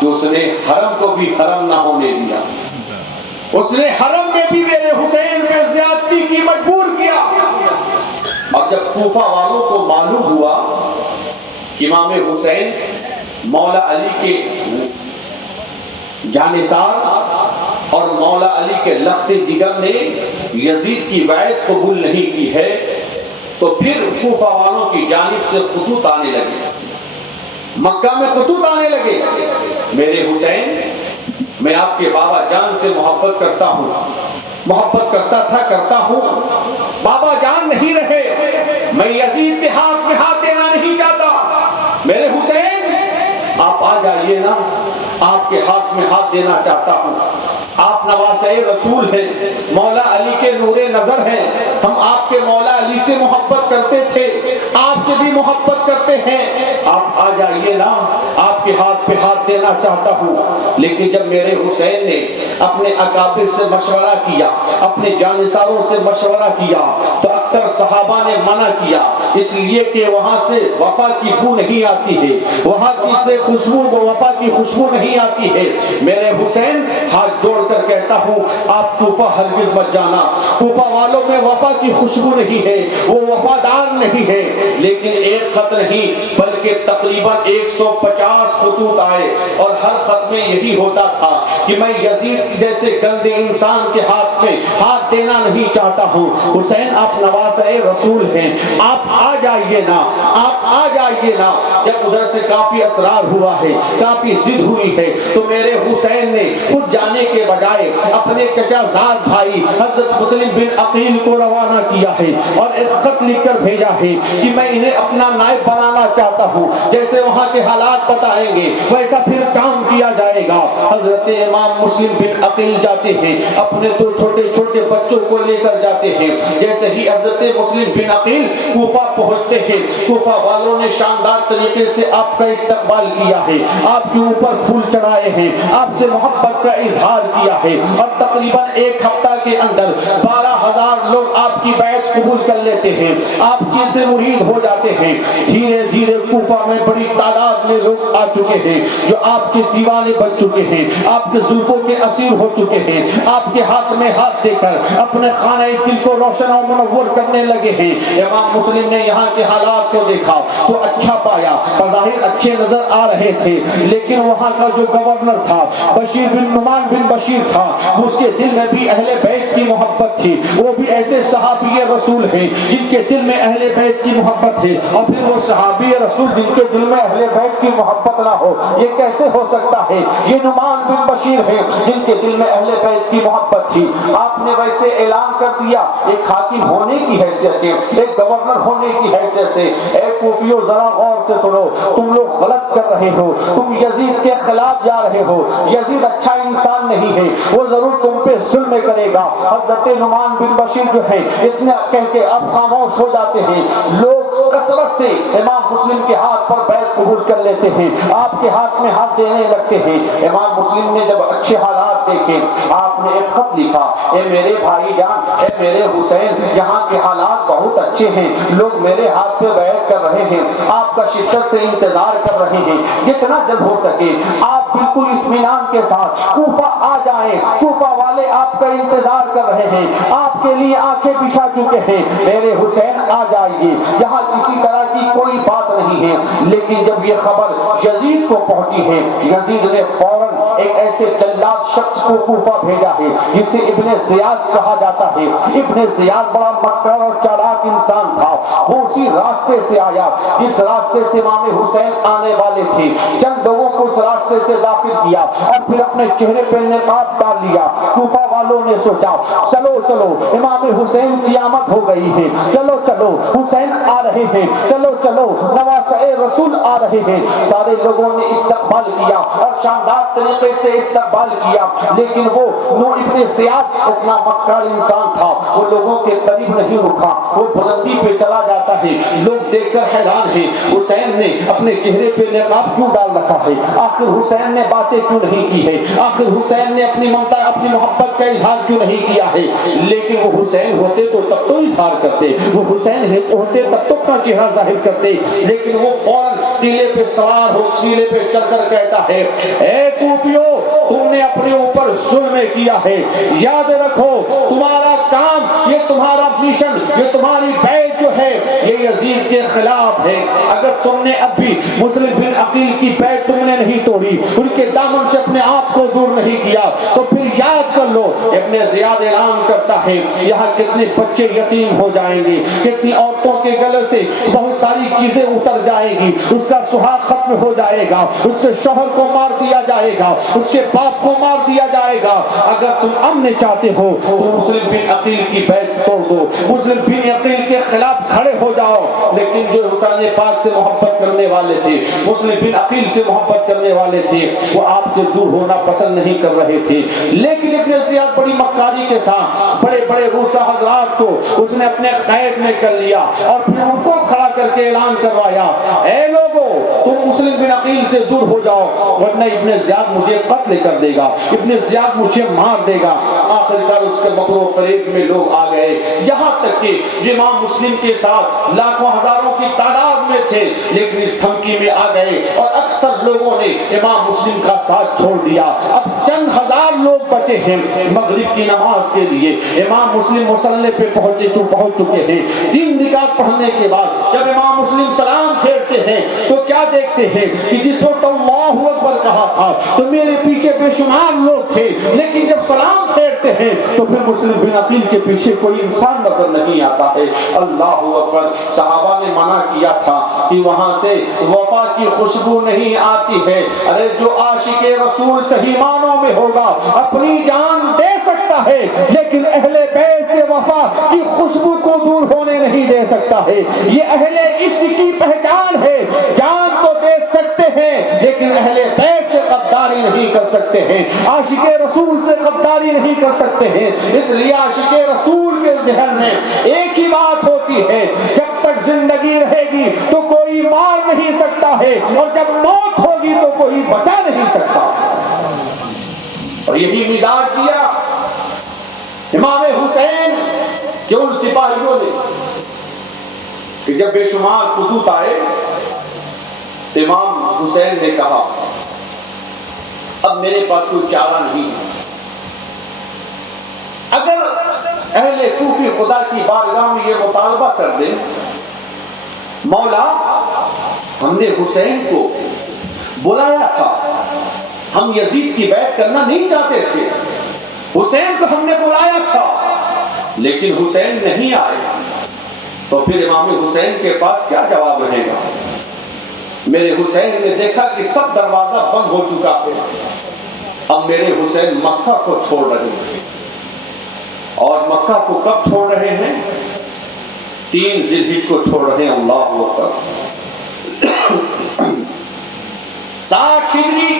کہ اس نے حرم کو بھی حرم نہ ہونے دیا. اس نے حرم میں بھی میرے حسین پہ زیادتی کی، مجبور کیا. اور جب کوفہ والوں کو معلوم ہوا کہ امام حسین مولا علی کے جانثار اور مولا علی کے لخت جگر نے یزید کی بیعت قبول نہیں کی ہے، تو پھر کوفہ والوں کی جانب سے خطوط آنے لگے. مکہ میں خطوط آنے لگے. میرے حسین، میں آپ کے بابا جان سے محبت کرتا ہوں، محبت کرتا ہوں. بابا جان نہیں رہے، میں یزید کے ہاتھ میں ہاتھ دینا نہیں چاہتا. میرے حسین آپ آ جائیے نا، آپ کے ہاتھ میں ہاتھ دینا چاہتا ہوں. آپ نواسے رسول ہیں، مولا علی کے نور نظر ہیں. ہم آپ کے مولا علی سے محبت کرتے تھے، آپ سے بھی محبت کرتے ہیں. آپ آ جائیے نا، آپ کے ہاتھ پہ ہاتھ دینا چاہتا ہوں. لیکن جب میرے حسین نے اپنے اکابر سے مشورہ کیا، اپنے جانثاروں سے مشورہ کیا، تو اکثر صحابہ نے منع کیا، اس لیے کہ وہاں سے وفا کی بو نہیں آتی ہے، وہاں کی سے خوشبو وفا کی خوشبو نہیں آتی ہے. میرے حسین ہاتھ جوڑ کر کہتا ہوں، آپ کوفہ ہرگز مت جانا. کوفہ والوں میں وفا کی خوشبو نہیں ہے، وہ وفادار نہیں ہے. لیکن ایک خط نہیں بلکہ تقریباً 150 خطوط آئے، اور ہر خط میں یہی ہوتا تھا کہ میں یزید جیسے گندے انسان کے ہاتھ میں ہاتھ دینا نہیں چاہتا ہوں. حسین آپ نواسے رسول ہیں، آپ آ جائیے نا، آپ آ جائیے نا. جب ادھر سے کافی اصرار ہوا ہے، کافی ضد ہوئی ہے، تو میرے حسین نے خود جانے کے بجائے اپنے چچا زاد بھائی حضرت مسلم بن عقیل کو روانہ کیا ہے اور ایک خط لکھ کر بھیجا ہے کہ میں انہیں اپنا نائب بنانا چاہتا ہوں. جیسے وہاں کے حالات بتائیں گے ویسا پھر کام کیا جائے گا. حضرت امام مسلم بن عقیل جاتے ہیں، اپنے 2 چھوٹے چھوٹے بچوں کو لے کر جاتے ہیں. جیسے ہی حضرت مسلم بن عقیل کوفہ پہنچتے ہیں، کوفہ والوں نے شاندار طریقے سے آپ کا استقبال کیا ہے، آپ کے اوپر پھول چڑھائے ہیں، آپ سے محبت کا اظہار کیا ہے. اور تقریباً 1 ہفتہ کے اندر 12,000 لوگ آپ کی بیعت قبول کر لیتے ہیں، آپ کی سے مرید ہو جاتے ہیں. دھیرے دھیرے کوفہ میں بڑی تعداد میں لوگ آ چکے ہیں جو آپ کے دیوانے بن چکے ہیں، آپ کے زلفوں کے اسیر ہو چکے ہیں، آپ کے ہاتھ میں ہاتھ دے کر اپنے خانہ دل کو روشن و منور کرنے لگے ہیں. امام مسلم نے یہاں کے حالات کو دیکھا تو اچھا پایا، بظاہر اچھے نظر آ رہے تھے، لیکن وہاں کا جو گورنر تھا بشیر بن نعمان بن بشیر تھا، اس کے دل میں بھی اہل بیت کی محبت تھی. وہ بھی ایسے صحابی رسول ہیں جن کے دل میں اہل بیت کی محبت ہے، اور پھر وہ صحابی رسول جن کے دل میں اہل بیت کی محبت نہ ہو، یہ کیسے ہو سکتا ہے؟ یہ نعمان بن بشیر ہیں جن کے دل میں اہل بیت کی محبت تھی. آپ نے ویسے اعلان کر دیا ایک حاکم ہونے کی حیثیت سے، ایک گورنر ہونے کی حیثیت سے، اے کوفیو ذرا غور سے سنو، تم لوگ غلط کر رہے ہو، تم یزید کے خلاف جا رہے ہو. یزید اچھا انسان نہیں ہے، وہ ضرور تم پہ ظلم کرے گا. حضرت نعمان بن بشیر جو ہے اتنا کہہ کے اب خاموش ہو جاتے ہیں. لوگ کثرت سے امام مسلم کے ہاتھ پر بیعت قبول کر لیتے ہیں، آپ کے ہاتھ میں ہاتھ دینے لگتے ہیں. امام مسلم نے جب اچھے حالات دیکھیں آپ نے ایک خط لکھا، اے میرے بھائی جان، اے میرے حسین، یہاں کے حالات بہت اچھے ہیں، لوگ میرے ہاتھ پہ بیعت کر رہے ہیں، آپ کا شدت سے انتظار کر رہے ہیں، جتنا جلد ہو سکے آپ بالکل اطمینان کے ساتھ کوفہ آ جائیں، کوفہ والے آپ کا انتظار کر رہے ہیں، آپ کے لیے آنکھیں بچھا چکے ہیں، میرے حسین آ جائیے، یہاں کسی طرح کی کوئی بات نہیں ہے۔ لیکن جب یہ خبر یزید کو پہنچی ہے، یزید نے فوراً ایک ایسے جلاد شخص کو کوفہ بھیجا ہے جسے ابن زیاد کہا جاتا ہے۔ ابن زیاد بڑا مکار اور چالاک انسان تھا، وہ اسی راستے سے آیا جس راستے سے امام حسین آنے والے تھے، چند لوگوں کو اس راستے سے داخل کیا اور پھر اپنے چہرے پہ نقاب ڈال لیا۔ کوفہ والوں نے سوچا چلو چلو امام حسین کی آمد ہو گئی ہے، چلو چلو حسین آ رہے ہیں، چلو چلو نواسۂ رسول آ رہے ہیں۔ سارے لوگوں نے استقبال کیا اور شاندار طریقے سے استقبال کیا، لیکن وہ نو ابن زیاد اتنا مکار انسان تھا، وہ لوگوں کے قریب نہیں رکا، وہ بلندی پہ چلا جاتا ہے۔ لوگ دیکھ کر حیران ہیں، حسین نے اپنے چہرے پہ نقاب کیوں ڈال رکھا ہے؟ آخر حسین نے باتیں کیوں نہیں کی ہے؟ آخر حسین نے اپنی ممتا، اپنی محبت کا اظہار کیوں نہیں کیا ہے؟ لیکن وہ حسین ہوتے تو تب تو اظہار کرتے، وہ حسین ہوتے تب تو اپنا چہرہ ظاہر کرتے، لیکن وہ فوراً قلعے پہ سوار ہو قلعے پہ چڑھ کر کہتا ہے، اے کوفیو، تم نے اپنے اوپر ظلم کیا ہے، یاد رکھو تمہارا کام، یہ تمہارا مشن، یہ تمہاری بیعت جو ہے یہ یزید کے خلاف ہے۔ اگر تم نے اب بھی مسلم بن عقیل کی بیعت تم نے نہیں توڑی، ان کے دامن سے اپنے آپ کو دور نہیں کیا، تو پھر یاد کر لو ابن زیاد اعلان کرتا ہے یہاں کتنے بچے یتیم ہو جائیں گے، کتنی عورتوں کے گلے سے بہت ساری چیزیں اتر جائیں گی، اس کا سہاگ ختم ہو جائے گا، اس کے شوہر کو مار دیا جائے گا، اس کے باپ کو مار دیا جائے گا۔ اگر تم امن چاہتے ہو تو مسلم بن عقیل کی بیعت توڑ دو، مسلم بن عقیل کے خلاف کھڑے ہو جاؤ۔ لیکن جو حسین پاک سے محبت کرنے والے تھے، مسلم بن عقیل سے محبت کرنے والے تھے، وہ آپ سے دور ہونا پسند نہیں کر رہے تھے۔ لیکن ابن زیاد بڑی مکاری کے ساتھ بڑے بڑے روسا حضرات کو اس نے اپنے قید میں کر لیا اور پھر ان کو کھڑا کر کے اعلان کروایا، اے لوگو تم مسلم بن عقیل سے دور ہو جاؤ ورنہ ابن زیاد مجھے قتل کر دے گا، ابن زیاد مجھے مار دے گا۔ آخرکار اس کے مکر و فریب میں لوگ آ گئے، یہاں تک کہ امام مسلم کے ساتھ لاکھوں ہزاروں کی تعداد میں تھے، لیکن اس دھمکی میں آ گئے اور اکثر لوگوں نے امام مسلم کا ساتھ چھوڑ دیا۔ اب چند ہزار لوگ بچے ہیں مغرب کی نماز کے لیے، امام مسلم مصلی پہ پہنچ چکے ہیں۔ 3 رکعت پڑھنے کے بعد جب امام مسلم سلام پھیرتے ہیں تو کیا دیکھتے ہیں کہ جس وقت اللہ اکبر کہا تھا تو میرے پیچھے بے شمار لوگ تھے، لیکن جب سلام پھیرتے ہیں تو پھر مسلم بن عقیل کے پیچھے کوئی انسان نظر نہیں آتا ہے۔ اللہ اکبر۔ صحابہ نے منع کیا تھا کہ وہاں سے وفا کی خوشبو نہیں آتی ہے، ارے جو عاشق رسول صحیح معنوں میں ہوگا اپنی جان دے سکتا ہے، لیکن اہل بیت سے وفا کی خوشبو کو دور ہونے نہیں دے سکتا ہے۔ یہ اہل عشق کی پہچان ہے، جان تو دے سکتے ہیں لیکن اہل بیت سے غداری نہیں کر سکتے ہیں، عاشق رسول سے غداری نہیں کر سکتے ہیں۔ اس لیے عاشق رسول کے ذہن میں ایک ہی بات ہوتی ہے، جب تک زندگی رہے گی تو کوئی مار نہیں سکتا ہے اور جب موت ہوگی تو کوئی بچا نہیں سکتا۔ اور یہی مزاج کیا امام حسین کہ ان سپاہیوں نے کہ جب بے شمار خطوط آئے تو امام حسین نے کہا اب میرے پاس کوئی چارہ نہیں ہے، اگر اہل کوفی خدا کی بارگاہ میں یہ مطالبہ کر دیں مولا ہم نے حسین کو بلایا تھا، ہم یزید کی بیعت کرنا نہیں چاہتے تھے، حسین کو ہم نے بلایا تھا لیکن حسین نہیں آئے، تو پھر امام حسین کے پاس کیا جواب رہے گا؟ میرے حسین نے دیکھا کہ سب دروازہ بند ہو چکا ہے، اب میرے حسین مکہ کو چھوڑ رہے ہیں، اور مکہ کو کب چھوڑ رہے ہیں؟ 3 ذی الحجہ کو چھوڑ رہے ہیں۔ اللہ اکبر۔ 60 ہجری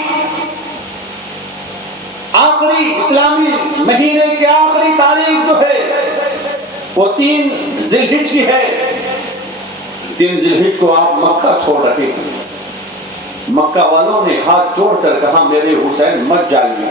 آخری اسلامی مہینے کے آخری تاریخ جو ہے وہ 3 ذی الحجہ کی ہے۔ 3 ذی الحجہ کو آپ مکہ چھوڑ رہے ہیں۔ مکہ والوں نے ہاتھ جوڑ کر کہا میرے حسین مت جائیے،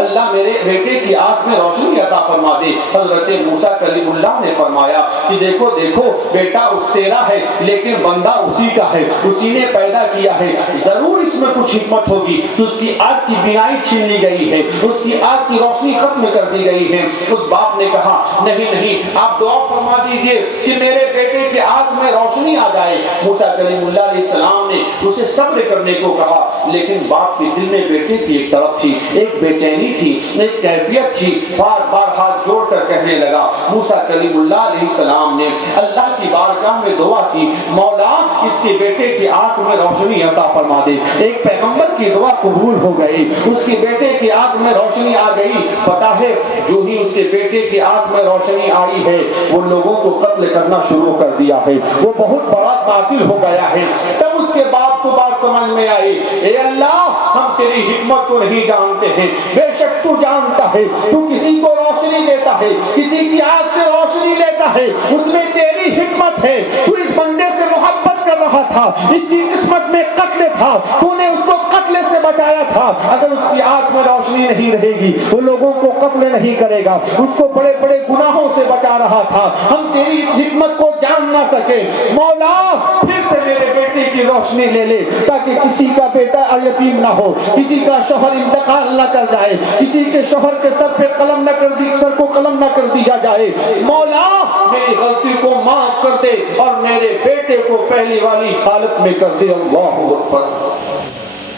اللہ میرے بیٹے کی آنکھ میں روشنی عطا فرما دے۔ حضرت موسیٰ کلیم اللہ نے فرمایا کہ دیکھو دیکھو بیٹا اس تیرا ہے لیکن بندہ اسی کا ہے، اسی نے پیدا کیا ہے، ضرور اس میں کچھ حکمت ہوگی کہ اس کی آنکھ کی بینائی چھین لی گئی ہے، اس کی آنکھ کی روشنی ختم کر دی گئی ہے۔ اس باپ نے کہا نہیں نہیں، آپ دعا فرما دیجئے کہ میرے بیٹے کی آنکھ میں روشنی آ جائے۔ موسیٰ کلیم اللہ علیہ السلام نے اسے صبر کرنے کو کہا، لیکن باپ کے دل میں بیٹے کی ایک طرف تھی، ایک بے چینی تھی، ایک کیفیت تھی، بار بار ہاتھ جوڑ کر کہنے لگا۔ موسیٰ کلیم اللہ علیہ السلام نے اللہ کی بارگاہ میں دعا کی، مولا اس کے بیٹے کی آنکھ میں روشنی عطا فرما دے۔ ایک پیغمبر کی دعا قبول ہو گئی، اس کے بیٹے کی آنکھ میں روشنی آ گئی۔ پتہ ہے جو ہی اس کے بیٹے کی آنکھ میں روشنی آئی ہے وہ لوگوں کو قتل کرنا شروع کر دیا ہے، وہ بہت بڑا قاتل ہو گیا ہے۔ تب اس کے باپ کو بات سمجھ میں آئی، اے اللہ ہم تیری حکمت کو نہیں جانتے ہیں، بے شک تو جانتا ہے، تو کسی کو روشنی دیتا ہے، کسی کی آنکھ سے روشنی لیتا ہے، اس میں تیری حکمت ہے۔ تو اس بندے سے محبت کر رہا تھا، اس کی قسمت میں قتل تھا، تو نے اس کو قتل سے بچایا تھا۔ اگر اس کی آنکھ میں روشنی نہیں رہے گی وہ لوگوں کو قتل نہیں کرے گا، اس کو بڑے بڑے گناہوں سے بچا رہا تھا۔ ہم تیری اس حکمت کو جان نہ سکے، مولا پھر سے میرے بیٹے کی روشنی لے لے تاکہ کسی کا بیٹا یتیم نہ ہو، کسی کا شوہر انتقال نہ کر جائے، کسی کے شوہر کے سر پہ قلم نہ کر دی، سر کو قلم نہ کر دیا جائے۔ مولا میری غلطی کو معاف کر دے اور میرے بیٹے کو پہلی والی حالت میں کر دے۔ اللہ اکبر۔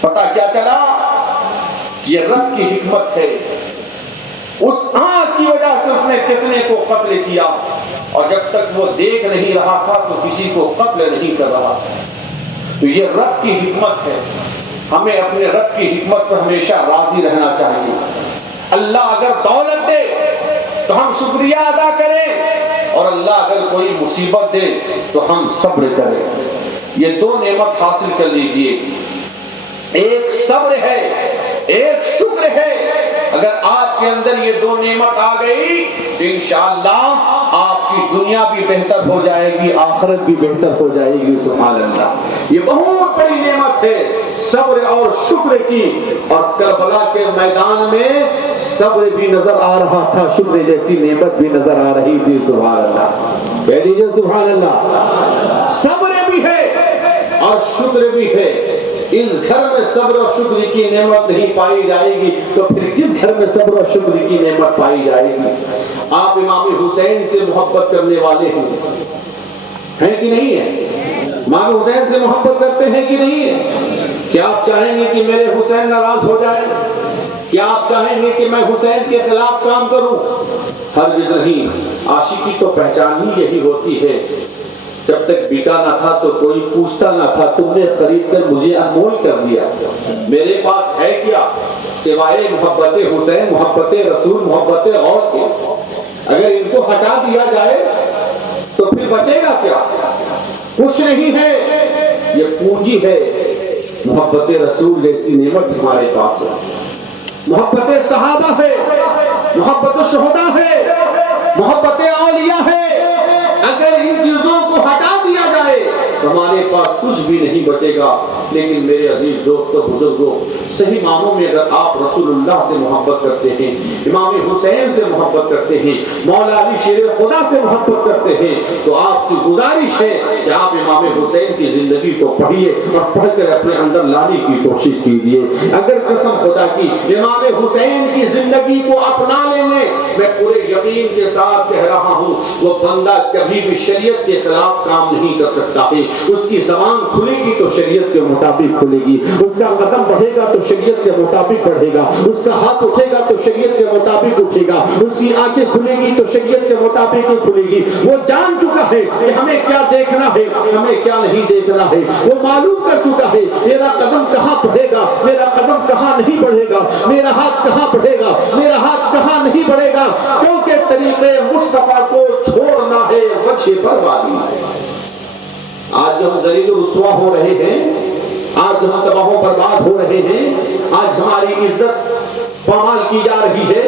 پتہ کیا چلا؟ یہ رب کی حکمت ہے، اس آنکھ کی وجہ سے اس نے کتنے کو قتل کیا، اور جب تک وہ دیکھ نہیں رہا تھا تو کسی کو قتل نہیں کر رہا تھا۔ تو یہ رب کی حکمت ہے، ہمیں اپنے رب کی حکمت پر ہمیشہ راضی رہنا چاہیے۔ اللہ اگر دولت دے تو ہم شکریہ ادا کریں، اور اللہ اگر کوئی مصیبت دے تو ہم صبر کریں۔ یہ دو نعمت حاصل کر لیجئے، ایک صبر ہے، ایک شکر ہے۔ اگر آپ کے اندر یہ دو نعمت آ گئی تو انشاءاللہ آپ کی دنیا بھی بہتر ہو جائے گی، آخرت بھی بہتر ہو جائے گی۔ سبحان اللہ، یہ بہت بڑی نعمت ہے صبر اور شکر کی۔ اور کربلا کے میدان میں صبر بھی نظر آ رہا تھا، شکر جیسی نعمت بھی نظر آ رہی تھی۔ سبحان اللہ، کہہ دیجئے سبحان اللہ۔ صبر بھی ہے اور شکر بھی ہے۔ اس گھر میں صبر اور شکر کی نعمت نہیں پائی جائے گی تو پھر کس گھر میں صبر اور شکر کی نعمت پائی جائے گی؟ آپ امام حسین سے محبت کرنے والے ہیں کہ نہیں ہیں؟ امام حسین سے محبت کرتے ہیں کہ نہیں ہیں؟ کیا آپ چاہیں گے کہ میرے حسین ناراض ہو جائے؟ کیا آپ چاہیں گے کہ میں حسین کے خلاف کام کروں؟ ہرگز نہیں۔ عاشقی تو پہچان ہی یہی ہوتی ہے، جب تک بکا نہ تھا تو کوئی پوچھتا نہ تھا، تم نے خرید کر مجھے انمول کر دیا، میرے پاس ہے کیا سوائے محبت حسین، محبت رسول، محبت غوث کے؟ اگر ان کو ہٹا دیا جائے تو پھر بچے گا کیا؟ کچھ نہیں ہے۔ یہ پونجی ہے، محبت رسول جیسی نعمت ہمارے پاس ہے، محبت صحابہ ہے، محبت شہداء ہے، محبت اولیاء ہے۔ اگر ان چیزوں کو ہٹا دیا جائے تو ہمارے پاس کچھ بھی نہیں بچے گا۔ لیکن میرے عزیز دوستو بزرگوں، صحیح معنوں میں اگر آپ رسول اللہ سے محبت کرتے ہیں، امام حسین سے محبت کرتے ہیں، مولا علی شیر خدا سے محبت کرتے ہیں، تو آپ کی گزارش ہے کہ آپ امام حسین کی زندگی کو پڑھیے اور پڑھ کر اپنے اندر لانے کی کوشش کیجیے۔ اگر قسم خدا کی امام حسین کی زندگی کو اپنا لیں گے، میں پورے یقین کے ساتھ کہہ رہا ہوں وہ بندہ کبھی بھی شریعت کے خلاف کام نہیں کر سکتا ہے۔ اس کی زبان کھلے گی تو شریعت کے مطابق کھلے گی، اس کا قدم بڑھے گا تو شریعت کے مطابق بڑھے گا، اس کا ہاتھ اٹھے گا تو شریعت کے مطابق اٹھے گا، اس کی آنکھیں کھلے گی تو شریعت کے مطابق ہی کھلے گی۔ وہ جان چکا ہے کہ ہمیں کیا دیکھنا ہے، ہمیں کیا نہیں دیکھنا ہے، وہ معلوم کر چکا ہے میرا قدم کہاں بڑھے گا، میرا قدم کہاں نہیں بڑھے گا، میرا ہاتھ کہاں بڑھے گا، میرا ہاتھ کہاں نہیں بڑھے گا، کیونکہ طریقے مصطفیٰ کو چھوڑنا ہے وجہ بربادی ہے۔ آج جو ہم ذلیل و رسوا ہو رہے ہیں، آج جو ہم تباہ و برباد ہو رہے ہیں، آج ہماری عزت پامال کی جا رہی ہے،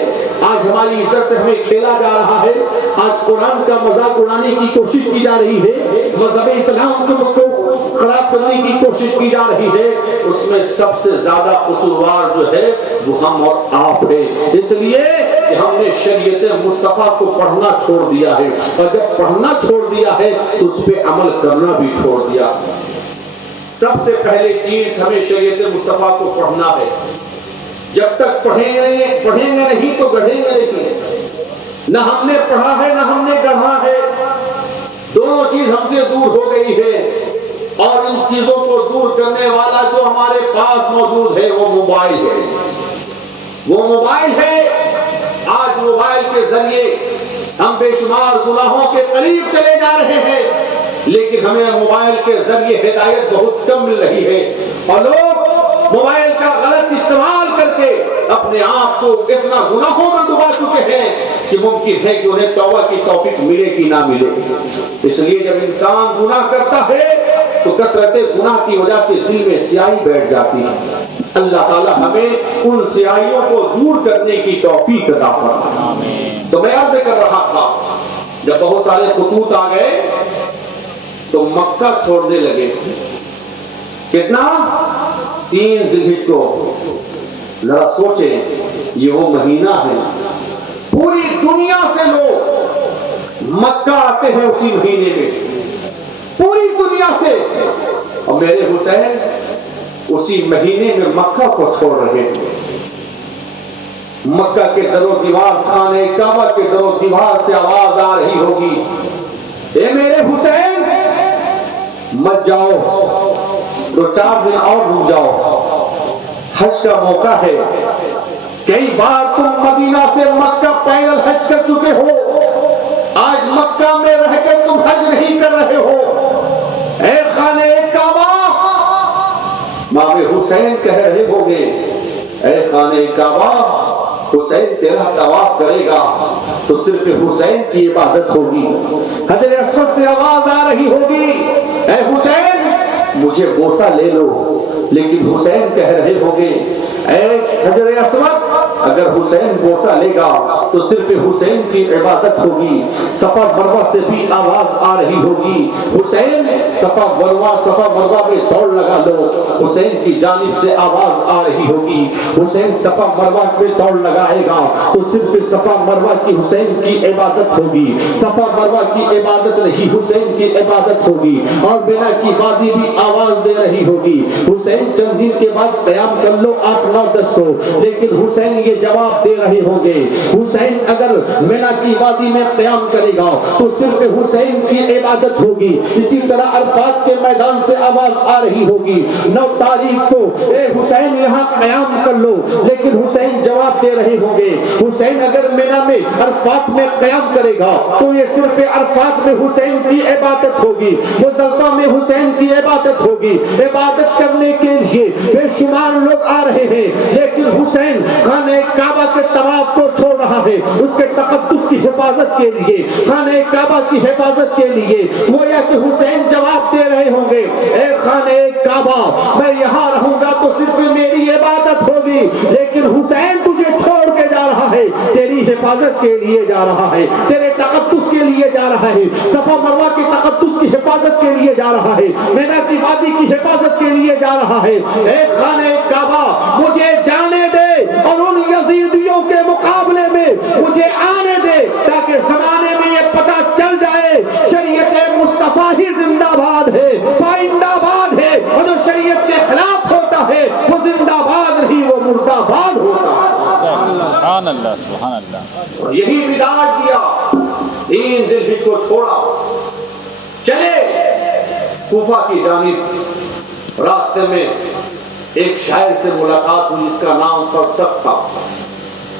آج ہماری عزت سے ہمیں کھیلا جا رہا ہے، آج قرآن کا مذاق اڑانے کی کوشش کی جا رہی ہے، مذہب اسلام کو خراب کرنے کی کوشش کی جا رہی ہے، اس میں سب سے زیادہ قصوروار جو ہے وہ ہم اور آپ ہے، اس لیے کہ ہم نے شریعت مصطفیٰ کو پڑھنا چھوڑ دیا ہے، اور جب پڑھنا چھوڑ دیا ہے تو اس پہ عمل کرنا بھی چھوڑ دیا۔ سب سے پہلے چیز ہمیں شریعت مصطفیٰ کو پڑھنا ہے، جب تک پڑھیں گے نہیں تو گڑھیں گے نہیں، نہ ہم نے پڑھا ہے نہ ہم نے گڑھا ہے، دونوں چیز ہم سے دور ہو گئی ہے، اور ان چیزوں کو دور کرنے والا جو ہمارے پاس موجود ہے وہ موبائل ہے، وہ موبائل ہے۔ آج موبائل کے ذریعے ہم بے شمار گناہوں کے قریب چلے جا رہے ہیں، لیکن ہمیں موبائل کے ذریعے ہدایت بہت کم مل رہی ہے، اور لوگ موبائل کا غلط استعمال کر کے اپنے آپ کو اتنا گناہوں میں ڈبا چکے ہیں کہ ممکن ہے کہ انہیں توبہ کی توفیق ملے کہ نہ ملے۔ اس لیے جب انسان گناہ کرتا ہے تو کثرت گناہ کی وجہ سے دل میں سیاہی بیٹھ جاتی ہے۔ اللہ تعالی ہمیں ان سیاہیوں کو دور کرنے کی توفیق عطا فرمائے۔ تو میں عرض کر رہا تھا، جب بہت سارے خطوط آ گئے تو مکہ چھوڑنے لگے۔ کتنا؟ 3 ذی الحجہ کو۔ ذرا سوچیں، یہ وہ مہینہ ہے، پوری دنیا سے لوگ مکہ آتے ہیں اسی مہینے میں، پوری دنیا سے، اور میرے حسین اسی مہینے میں مکہ کو چھوڑ رہے تھے۔ مکہ کے در و دیوار، خانہ کعبہ کے در و دیوار سے آواز آ رہی ہوگی، اے میرے حسین مت جاؤ، 2-4 دن اور رک جاؤ، حج کا موقع ہے، کئی بار تم مدینہ سے مکہ پیدل حج کر چکے ہو، آج مکہ میں رہ کے تم حج نہیں کر رہے ہو، اے خانہ کعبہ، امام حسین کہہ رہے ہوگے، اے خانہ کعبہ، حسین تیرا طواف کرے گا تو صرف حسین کی عبادت ہوگی۔ حجر اسود سے آواز آ رہی ہوگی، اے حسین مجھے بوسہ لے لو، لیکن حسین کہہ رہے ہوگے، اے حجر اسود اگر حسین بوسہ لے گا تو صرف حسین کی عبادت ہوگی۔ صفا مروہ سے بھی آواز آ رہی ہوگی، حسین صفا مروہ میں دوڑ لگا لو، حسین کی جانب سے آواز آ رہی ہوگی، حسین صفا مروہ میں دوڑ لگائے گا تو صرف صفا مروہ کی حسین کی عبادت ہوگی، صفا مروہ کی عبادت نہیں حسین کی عبادت ہوگی۔ اور بنا کی وادی بھی آواز دے رہی ہوگی، حسین چند دن کے بعد قیام کر لو 8, 9, 10 کو، لیکن حسین یہ جواب دے رہے ہوں گے، حسین اگر مینا کی وادی میں قیام کرے گا تو صرف حسین کی عبادت ہوگی۔ اسی طرح عرفات کے میدان سے آواز آ رہی ہوگی، 9 تاریخ کو اے حسین یہاں قیام کر لو، لیکن حسین جواب دے رہے ہوں گے، حسین اگر مینا میں عرفات میں قیام کرے گا تو یہ صرف عرفات میں حسین کی عبادت ہوگی، مزدلفہ میں حسین کی عبادت ہوگی۔ عبادت کرنے کے لیے بے شمار لوگ آ رہے ہیں، لیکن حسین خانہ کعبہ کے طواف کو چھوڑ رہا ہے، اس کے تقدس کی حفاظت کے لیے، خانہ کعبہ کی حفاظت کے لیے۔ گویا کہ حسین جواب دے رہے ہوں گے، اے خانہ کعبہ میں یہاں رہوں گا تو صرف میری عبادت ہوگی، لیکن حسین تجھے چھوڑ کے جا رہا ہے، تیری حفاظت کے لیے جا رہا ہے، تیرے تقدس کے لیے جا رہا ہے، صفا مروہ کے تقدس کی حفاظت کے لیے جا رہا ہے، مینا کی وادی کی حفاظت کے لیے جا رہا ہے۔ اے خانہ کعبہ مجھے جانے دے اور ان یزیدیوں کے مقابلے میں مجھے آنے دے، تاکہ زمانے میں یہ پتہ چل جائے شریعت مصطفیٰ ہی زندہ باد ہے، پائندہ باد ہے، اور جو شریعت کے خلاف ہوتا ہے وہ زندہ باد نہیں، وہ مردہ باد ہوتا ہے۔ سبحان اللہ، سبحان اللہ۔ یہی مزاج دیا، 3 ذی الحجہ کو چھوڑا، چلے کوفہ کی جانب۔ راستے میں ایک شاعر سے ملاقات ہوئی جس کا نام فرزدق تھا۔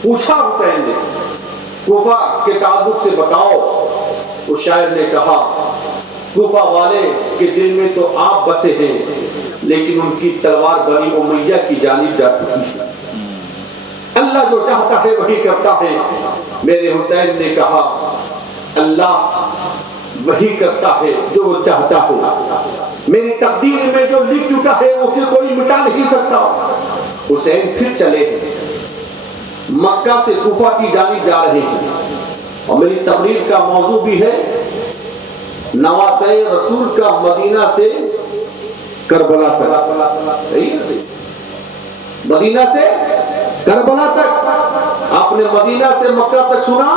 پوچھا حسین نے کوفہ کے تعلق سے بتاؤ۔ اس شاعر نے کہا کوفہ والے کے دل میں تو آپ بسے ہیں، لیکن ان کی تلوار بنی امیہ کی جانب جا چکی ہے، اللہ جو چاہتا ہے وہی کرتا ہے۔ میرے حسین نے کہا اللہ وہی کرتا ہے جو وہ چاہتا ہے، میری تقدیر میں جو لکھ چکا ہے اسے کوئی مٹا نہیں سکتا۔ حسین پھر چلے، مکہ سے کوفہ کی جانب جا رہے ہیں اور میری تقریر کا موضوع بھی ہے نواسۂ رسول کا مدینہ سے کربلا تک. مدینہ سے کربلا تک. آپ نے مدینہ سے مکہ تک سنا,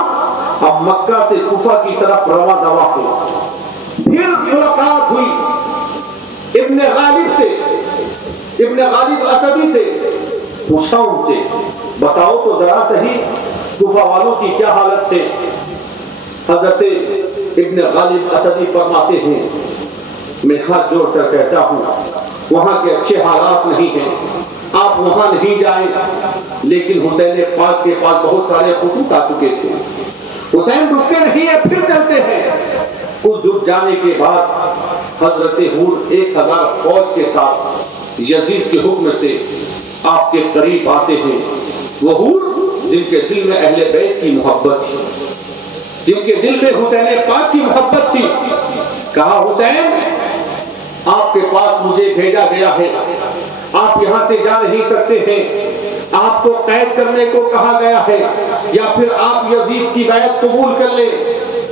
اب مکہ سے کوفہ کی طرف رواں دوا ہوئے. پھر ملاقات ہوئی ابن غالب سے, ابن غالب اسدی سے. پوچھا ان سے بتاؤ تو ذرا صحیح کوفہ والوں کی کیا حالت ہے. حضرت ابن غالب اسدی فرماتے ہیں میں ہاتھ جوڑ کر کہتا ہوں وہاں کے اچھے حالات نہیں ہیں, آپ وہاں نہیں جائیں. لیکن حسین پاک کے پاس بہت سارے خطوط آ چکے تھے. حسین رکتے نہیں ہیں, پھر چلتے ہیں. کچھ دور جانے کے بعد حضرت حور 1000 فوج کے ساتھ یزید کے حکم سے آپ کے قریب آتے ہیں. وہ حور جن کے دل میں اہل بیت کی محبت تھی, جن کے دل میں حسین پاک کی محبت تھی. کہا حسین آپ کے پاس مجھے بھیجا گیا ہے, آپ یہاں سے جا نہیں سکتے ہیں, آپ کو قید کرنے کو کہا گیا ہے یا پھر آپ یزید کی بیعت قبول کر لیں.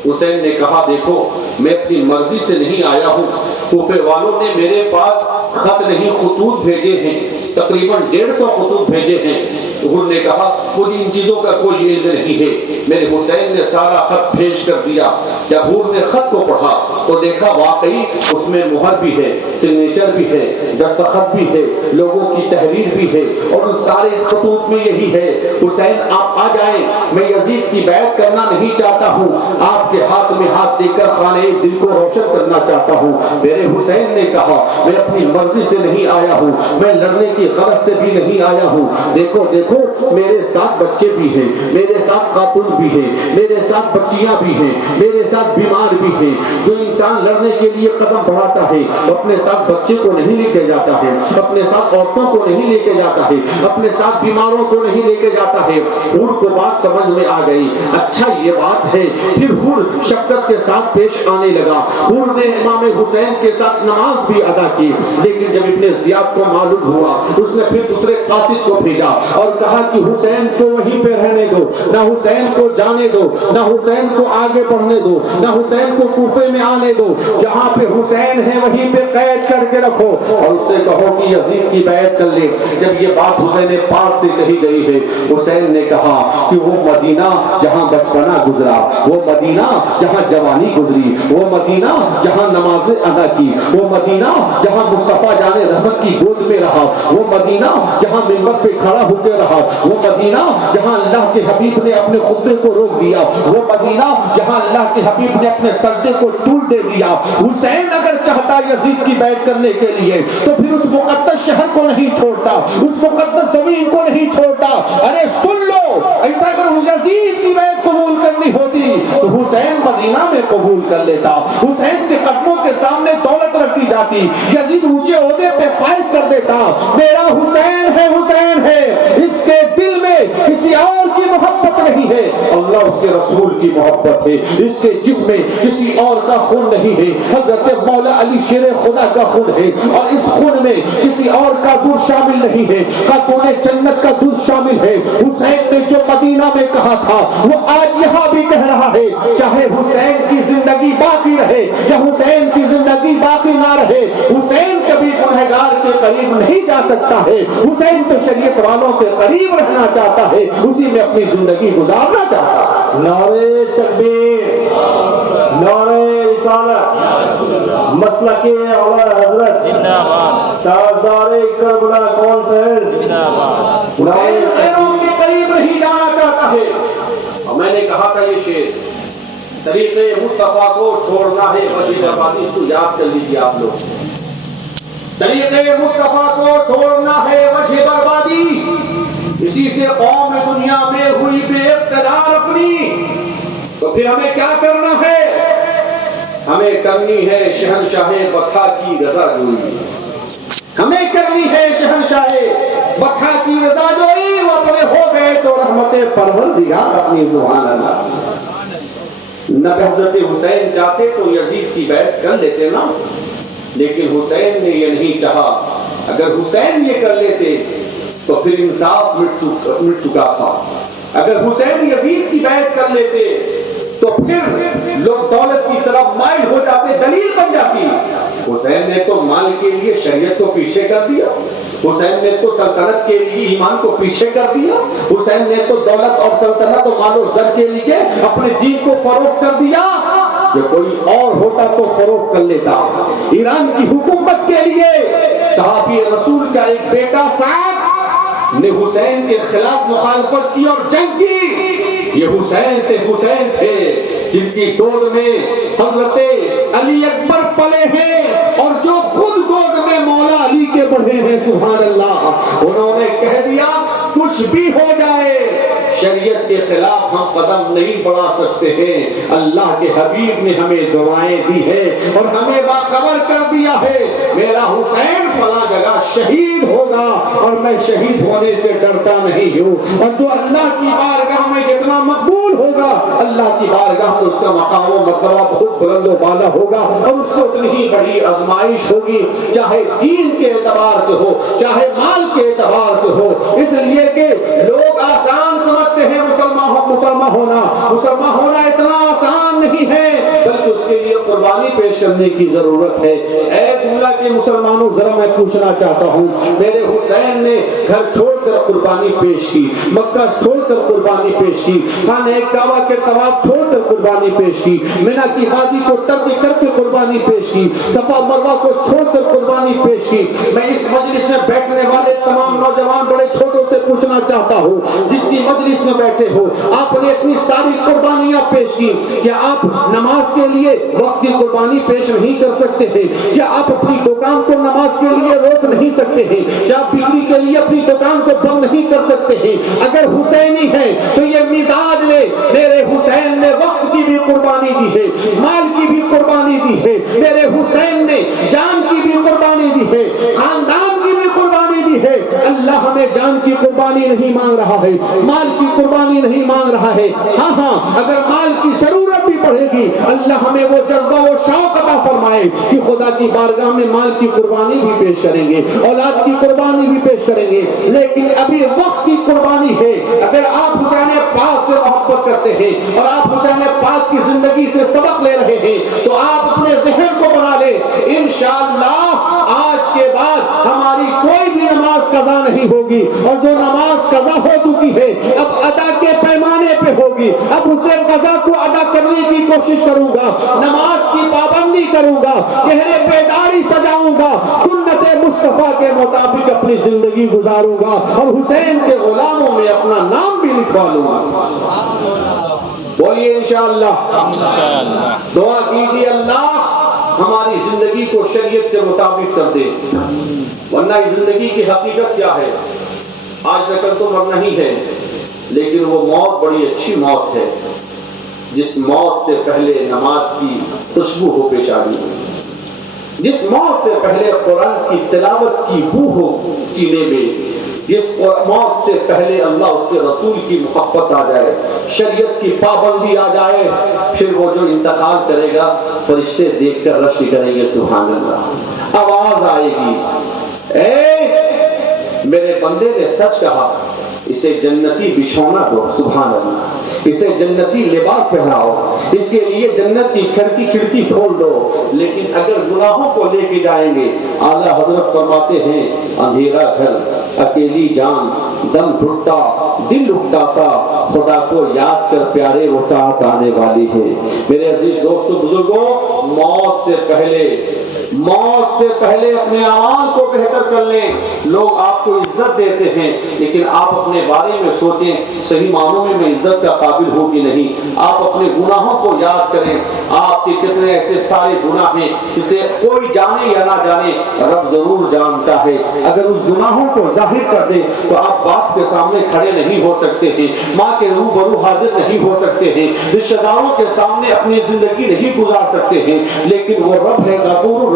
حسین نے کہا دیکھو میں اپنی مرضی سے نہیں آیا ہوں, کوفے والوں نے میرے پاس خط نہیں خطوط بھیجے ہیں, تقریباً 150 خطوط بھیجے ہیں. حضور نے کہا مجھے ان چیزوں کا کوئی علم نہیں ہے. میرے حسین نے سارا خط بھیج کر دیا. جب حضور نے خط کو پڑھا تو دیکھا واقعی اس میں مہر بھی ہے, سگنیچر بھی ہے, دستخط بھی ہے, لوگوں کی تحریر بھی ہے, اور ان سارے خطوط میں یہی ہے حسین آپ آ جائیں, میں یزید کی بیعت کرنا نہیں چاہتا ہوں, آپ کے ہاتھ میں ہاتھ دے کر خانہ دل کو روشن کرنا چاہتا ہوں. میرے حسین نے کہا میں اپنی مرضی سے نہیں آیا ہوں, میں لڑنے کی غرض سے بھی نہیں آیا ہوں. دیکھو دیکھو میرے ساتھ بچے بھی ہیں, میرے ساتھ خاتون بھی ہیں, میرے ساتھ بچیاں بھی ہیں, میرے ساتھ بیمار بھی ہیں. جو انسان لڑنے کے لیے قدم بڑھاتا ہے اپنے ساتھ بچے کو نہیں لے کے جاتا ہے, اپنے ساتھ عورتوں کو نہیں لے کے جاتا ہے, اپنے ساتھ بیماروں کو نہیں لے کے جاتا ہے. حور کو بات سمجھ میں آ گئی, اچھا یہ بات ہے. پھر حور شفقت کے ساتھ پیش آنے لگا. حور نے امام حسین کے ساتھ نماز بھی ادا کی. لیکن جب ابن زیاد کو معلوم ہوا اس نے پھر دوسرے قاصد کو بھیجا اور کہا کہ حسین کو وہیں پہ رہنے دو, نہ حسین کو جانے دو, نہ حسین کو آگے بڑھنے دو, نہ حسین کو کوفے میں آنے دو. جہاں پہ حسین ہے وہیں پہ قید کر کے رکھو اور اس سے کہو کہ یزید کی بیعت کر لے. جب یہ بات حسین پاک سے کہی گئی ہے, حسین نے کہا کہ وہ مدینہ جہاں بچپنا گزرا, وہ مدینہ جہاں جوانی گزری, وہ مدینہ جہاں نمازیں ادا کی, وہ مدینہ جہاں مصطفیٰ جان رحمت کی گود میں رہا, وہ مدینہ جہاں منبر پہ کھڑا ہو کے رہا, وہ مدینہ جہاں اللہ کے حبیب نے اپنے خطبے کو روک دیا, وہ مدینہ جہاں اللہ کے حبیب نے اپنے سجدے کو طول دے دیا. حسین اگر چاہتا یزید کی بیعت کرنے کے لیے تو پھر اس مقدس شہر کو نہیں چھوڑتا, اس مقدس زمین کو نہیں چھوڑتا. ارے سن لو, ایسا اگر یزید کی بیعت قبول کرنی ہوتی تو حسین مدینہ میں قبول کر لیتا. حسین کے قدموں کے سامنے دولت رکھی جاتی, یزید اونچے عہدے پہ فائز کر دیتا. میرا حسین ہے, حسین ہے, اس کے دل میں کسی اور کی محبت نہیں ہے, اللہ اس کے رسول کی محبت ہے. اس کے جسم میں کسی اور کا خون نہیں ہے, حضرت مولا علی شیر خدا کا خون ہے, اور اس خون میں کسی اور کا دودھ شامل نہیں ہے, خاتون جنت کا دودھ شامل ہے. حسین نے جو مدینہ میں کہا تھا وہ آج یہاں بھی کہہ رہا ہے, چاہے حسین کی زندگی باقی رہے یا حسین کی زندگی باقی نہ رہے, حسین کبھی گنہگار کے قریب نہیں جا سکتا ہے. حسین تو شریعت والوں کے قریب رہنا چاہتا ہے, اسی میں اپنی زندگی گزارنا چاہتا ہے. نعرے تکبیر, نعرے رسالت, مسلک اعلی حضرت زندہ باد, تاجدار کربلا کانفرنس زندہ باد. حسین غیروں کے قریب نہیں جانا چاہتا ہے. اور میں نے کہا تھا یہ شعر, طریقے مصطفیٰ کو چھوڑنا ہے وجہ بربادی. اس کو یاد کر لیجیے آپ لوگ, طریقے مصطفیٰ کو چھوڑنا ہے وجہ بربادی. اسی سے قوم دنیا میں ہوئی بے اقتدار اپنی. تو پھر ہمیں کیا کرنا ہے؟ ہمیں کرنی ہے شہنشاہ بطحا کی رضا جوئی. ہمیں کرنی ہے شہنشاہ بطحا کی رضا جوئی. وہ اپنے ہو گئے تو رحمت پروردگار اپنی سبحان اللہ. نہ حضرت حسین چاہتے تو یزید کی بیعت کر لیتے نا, لیکن حسین نے یہ نہیں چاہا. اگر حسین یہ کر لیتے تو پھر انصاف مٹ چکا تھا. اگر حسین یزید کی بیعت کر لیتے تو پھر لوگ دولت کی طرف مائل ہو جاتے، دلیل بن جاتی۔ حسین نے تو مال کے لیے شریعت کو پیچھے کر دیا، حسین نے تو سلطنت کے لیے ایمان کو پیچھے کر دیا، حسین نے تو دولت اور سلطنت اور مال و زر کے لیے اپنے دین کو فروخت کر دیا۔ جو کوئی اور ہوتا تو فروخت کر لیتا۔ ایران کی حکومت کے لیے صحابی رسول کا ایک بیٹا سعد نے حسین کے خلاف مخالفت کی اور جنگ کی۔ یہ حسین تھے جن کی گود میں حضرت علی اکبر پلے ہیں اور جو خود گود میں مولا علی کے بڑھے ہیں، سبحان اللہ۔ انہوں نے کہہ دیا کچھ بھی ہو جائے شریعت کے خلاف ہم قدم نہیں بڑھا سکتے ہیں۔ اللہ کے حبیب نے ہمیں دعائیں دی ہے اور ہمیں باخبر کر دیا ہے میرا حسین فلاں جگہ شہید ہوگا اور میں شہید ہونے سے ڈرتا نہیں ہوں، اور جو اللہ کی بارگاہ میں جتنا مقبول ہوگا اللہ کی بارگاہ میں اس کا مقام و مرتبہ بہت بلند و بالا ہوگا، اور اس سے اتنی ہی بڑی آزمائش ہوگی، چاہے دین کے اعتبار سے ہو چاہے مال کے اعتبار سے ہو۔ اس لیے کہ لوگ آسان سمجھتے ہیں مسلمان ہونا اتنا آسان نہیں ہے، بلکہ اس کے لیے قربانی پیش کرنے کی ضرورت ہے۔ اے دنیا کے مسلمانوں، ذرا میں پوچھنا چاہتا ہوں، میرے حسین نے گھر چھوڑ کر قربانی پیش کی، مکہ چھوڑ کر قربانی پیش کی، خانہ کعبہ کے طواف چھوڑ کر قربانی پیش کی، مینا کی وادی کو ترک کر کے قربانی پیش کی، صفا مروہ کو چھوڑ کر قربانی پیش کی۔ میں اس مجلس میں بیٹھنے والے تمام نوجوان بڑے چھوٹوں سے پوچھنا چاہتا ہوں، جس کی مجلس میں بیٹھے ہو، آپ نے اتنی ساری قربانیاں پیش کی، کیا آپ نماز کے لیے وقت کی قربانی پیش نہیں کر سکتے ہیں؟ کیا آپ اپنی دکان کو نماز کے لیے روک نہیں سکتے ہیں؟ کیا آپ بجلی کے لیے اپنی دکان کو بند نہیں کر سکتے ہیں؟ اگر حسینی ہے تو یہ مزاج لے، میرے حسین نے وقت کی بھی قربانی دی ہے، مال کی بھی قربانی دی ہے، میرے حسین نے جان کی بھی قربانی دی ہے، خاندان کی بھی قربانی دی ہے۔ اللہ ہمیں جان کی قربانی نہیں مانگ رہا ہے، مال کی قربانی نہیں مانگ رہا ہے۔ ہاں اگر مال کی ضرورت بھی پڑے گی، اللہ ہمیں وہ جذبہ و شوق عطا فرمائے کہ خدا کی بارگاہ میں مال کی قربانی بھی پیش کریں گے، اولاد کی قربانی بھی پیش کریں گے، لیکن ابھی وقت کی قربانی ہے۔ اگر آپ حسین پاک سے محبت کرتے ہیں اور آپ حسین پاک کی زندگی سے سبق لے رہے ہیں تو آپ اپنے ذہن کو بنا لیں، انشاءاللہ آج کے بعد ہماری کوئی بھی نماز قضا نہیں ہوگی، اور جو نماز قضا ہو چکی ہے اب ادا کے پیمانے پہ ہوگی۔ اب اسے قضا کو ادا کرنے کی کوشش کروں گا، نماز کی پابندی کروں گا، چہرے پہ داڑھی سجاؤں گا، سنت مصطفیٰ کے مطابق اپنی زندگی گزاروں گا، اور حسین کے غلاموں میں اپنا نام بھی لکھوا لوں گا۔ بولیے انشاءاللہ، دعا کیجیے اللہ ہماری زندگی کو شریعت کے مطابق کر دے، ورنہ اس زندگی کی حقیقت کیا ہے؟ آج نہ کل تو مرنا ہی ہے، لیکن وہ موت بڑی اچھی موت ہے جس موت سے پہلے نماز کی خوشبو ہو پیشانی، جس موت سے پہلے قرآن کی تلاوت کی بو ہو سینے میں، جس موت سے پہلے اللہ اس کے رسول کی محبت آ جائے، شریعت کی پابندی آ جائے، پھر وہ جو انتقال کرے گا فرشتے دیکھ کر رشک کریں گے، سبحان اللہ، آواز آئے گی، اے میرے بندے نے سچ کہا، اسے جنتی بچھونا دو، سبحان اللہ، اسے جنتی لباس پہناؤ، اس کے لیے جنت کی کھڑکی کھول دو۔ لیکن اگر گناہوں کو لے کے جائیں گے، اعلیٰ حضرت فرماتے ہیں اندھیرا گھر اکیلی جان دم گھٹتا دل اکتاتا، خدا کو یاد کر پیارے وہ ساتھ آنے والی ہے۔ میرے عزیز دوستو بزرگوں، موت سے پہلے اپنے اعمال کو بہتر کر لیں۔ لوگ آپ کو عزت دیتے ہیں، لیکن آپ اپنے بارے میں سوچیں صحیح معنوں میں عزت کا قابل ہوں کہ نہیں۔ آپ اپنے گناہوں کو یاد کریں، آپ کے کتنے ایسے سارے گناہ ہیں جسے کوئی جانے یا نہ جانے رب ضرور جانتا ہے۔ اگر اس گناہوں کو ظاہر کر دے تو آپ باپ کے سامنے کھڑے نہیں ہو سکتے ہیں، ماں کے روبرو حاضر نہیں ہو سکتے ہیں، رشتہ داروں کے سامنے اپنی زندگی نہیں گزار سکتے ہیں، لیکن وہ رب ہے غفور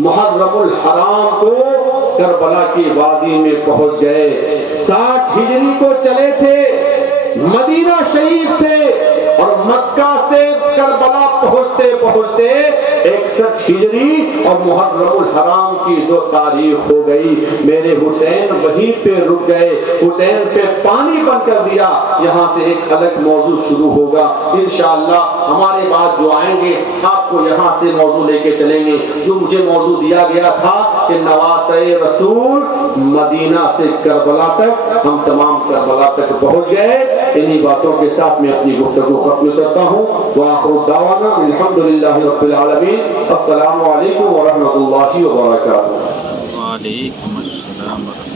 محرم الحرام کو کربلا کی وادی میں پہنچ گئے. 60 ہجری کو چلے تھے مدینہ شریف سے اور مکہ سے کربلا پہنچتے پہنچتے 61 ہجری اور محرم الحرام کی جو تاریخ ہو گئی. میرے حسین وہیں پہ رک گئے, حسین پہ پانی بن کر دیا. یہاں سے ایک الگ موضوع شروع ہوگا انشاءاللہ. ہمارے بعد جو آئیں گے آپ کو یہاں سے موضوع لے کے چلیں گے. جو مجھے موضوع دیا گیا تھا کہ نواسۂ رسول مدینہ سے کربلا تک, ہم تمام کربلا تک پہنچ گئے. انہی باتوں کے ساتھ میں اپنی گفتگو ختم کرتا ہوں. وآخر دعوانا الحمدللہ رب العالمین. السلام علیکم ورحمۃ اللہ وبرکاتہ. وعلیکم السلام ورحمۃ اللہ.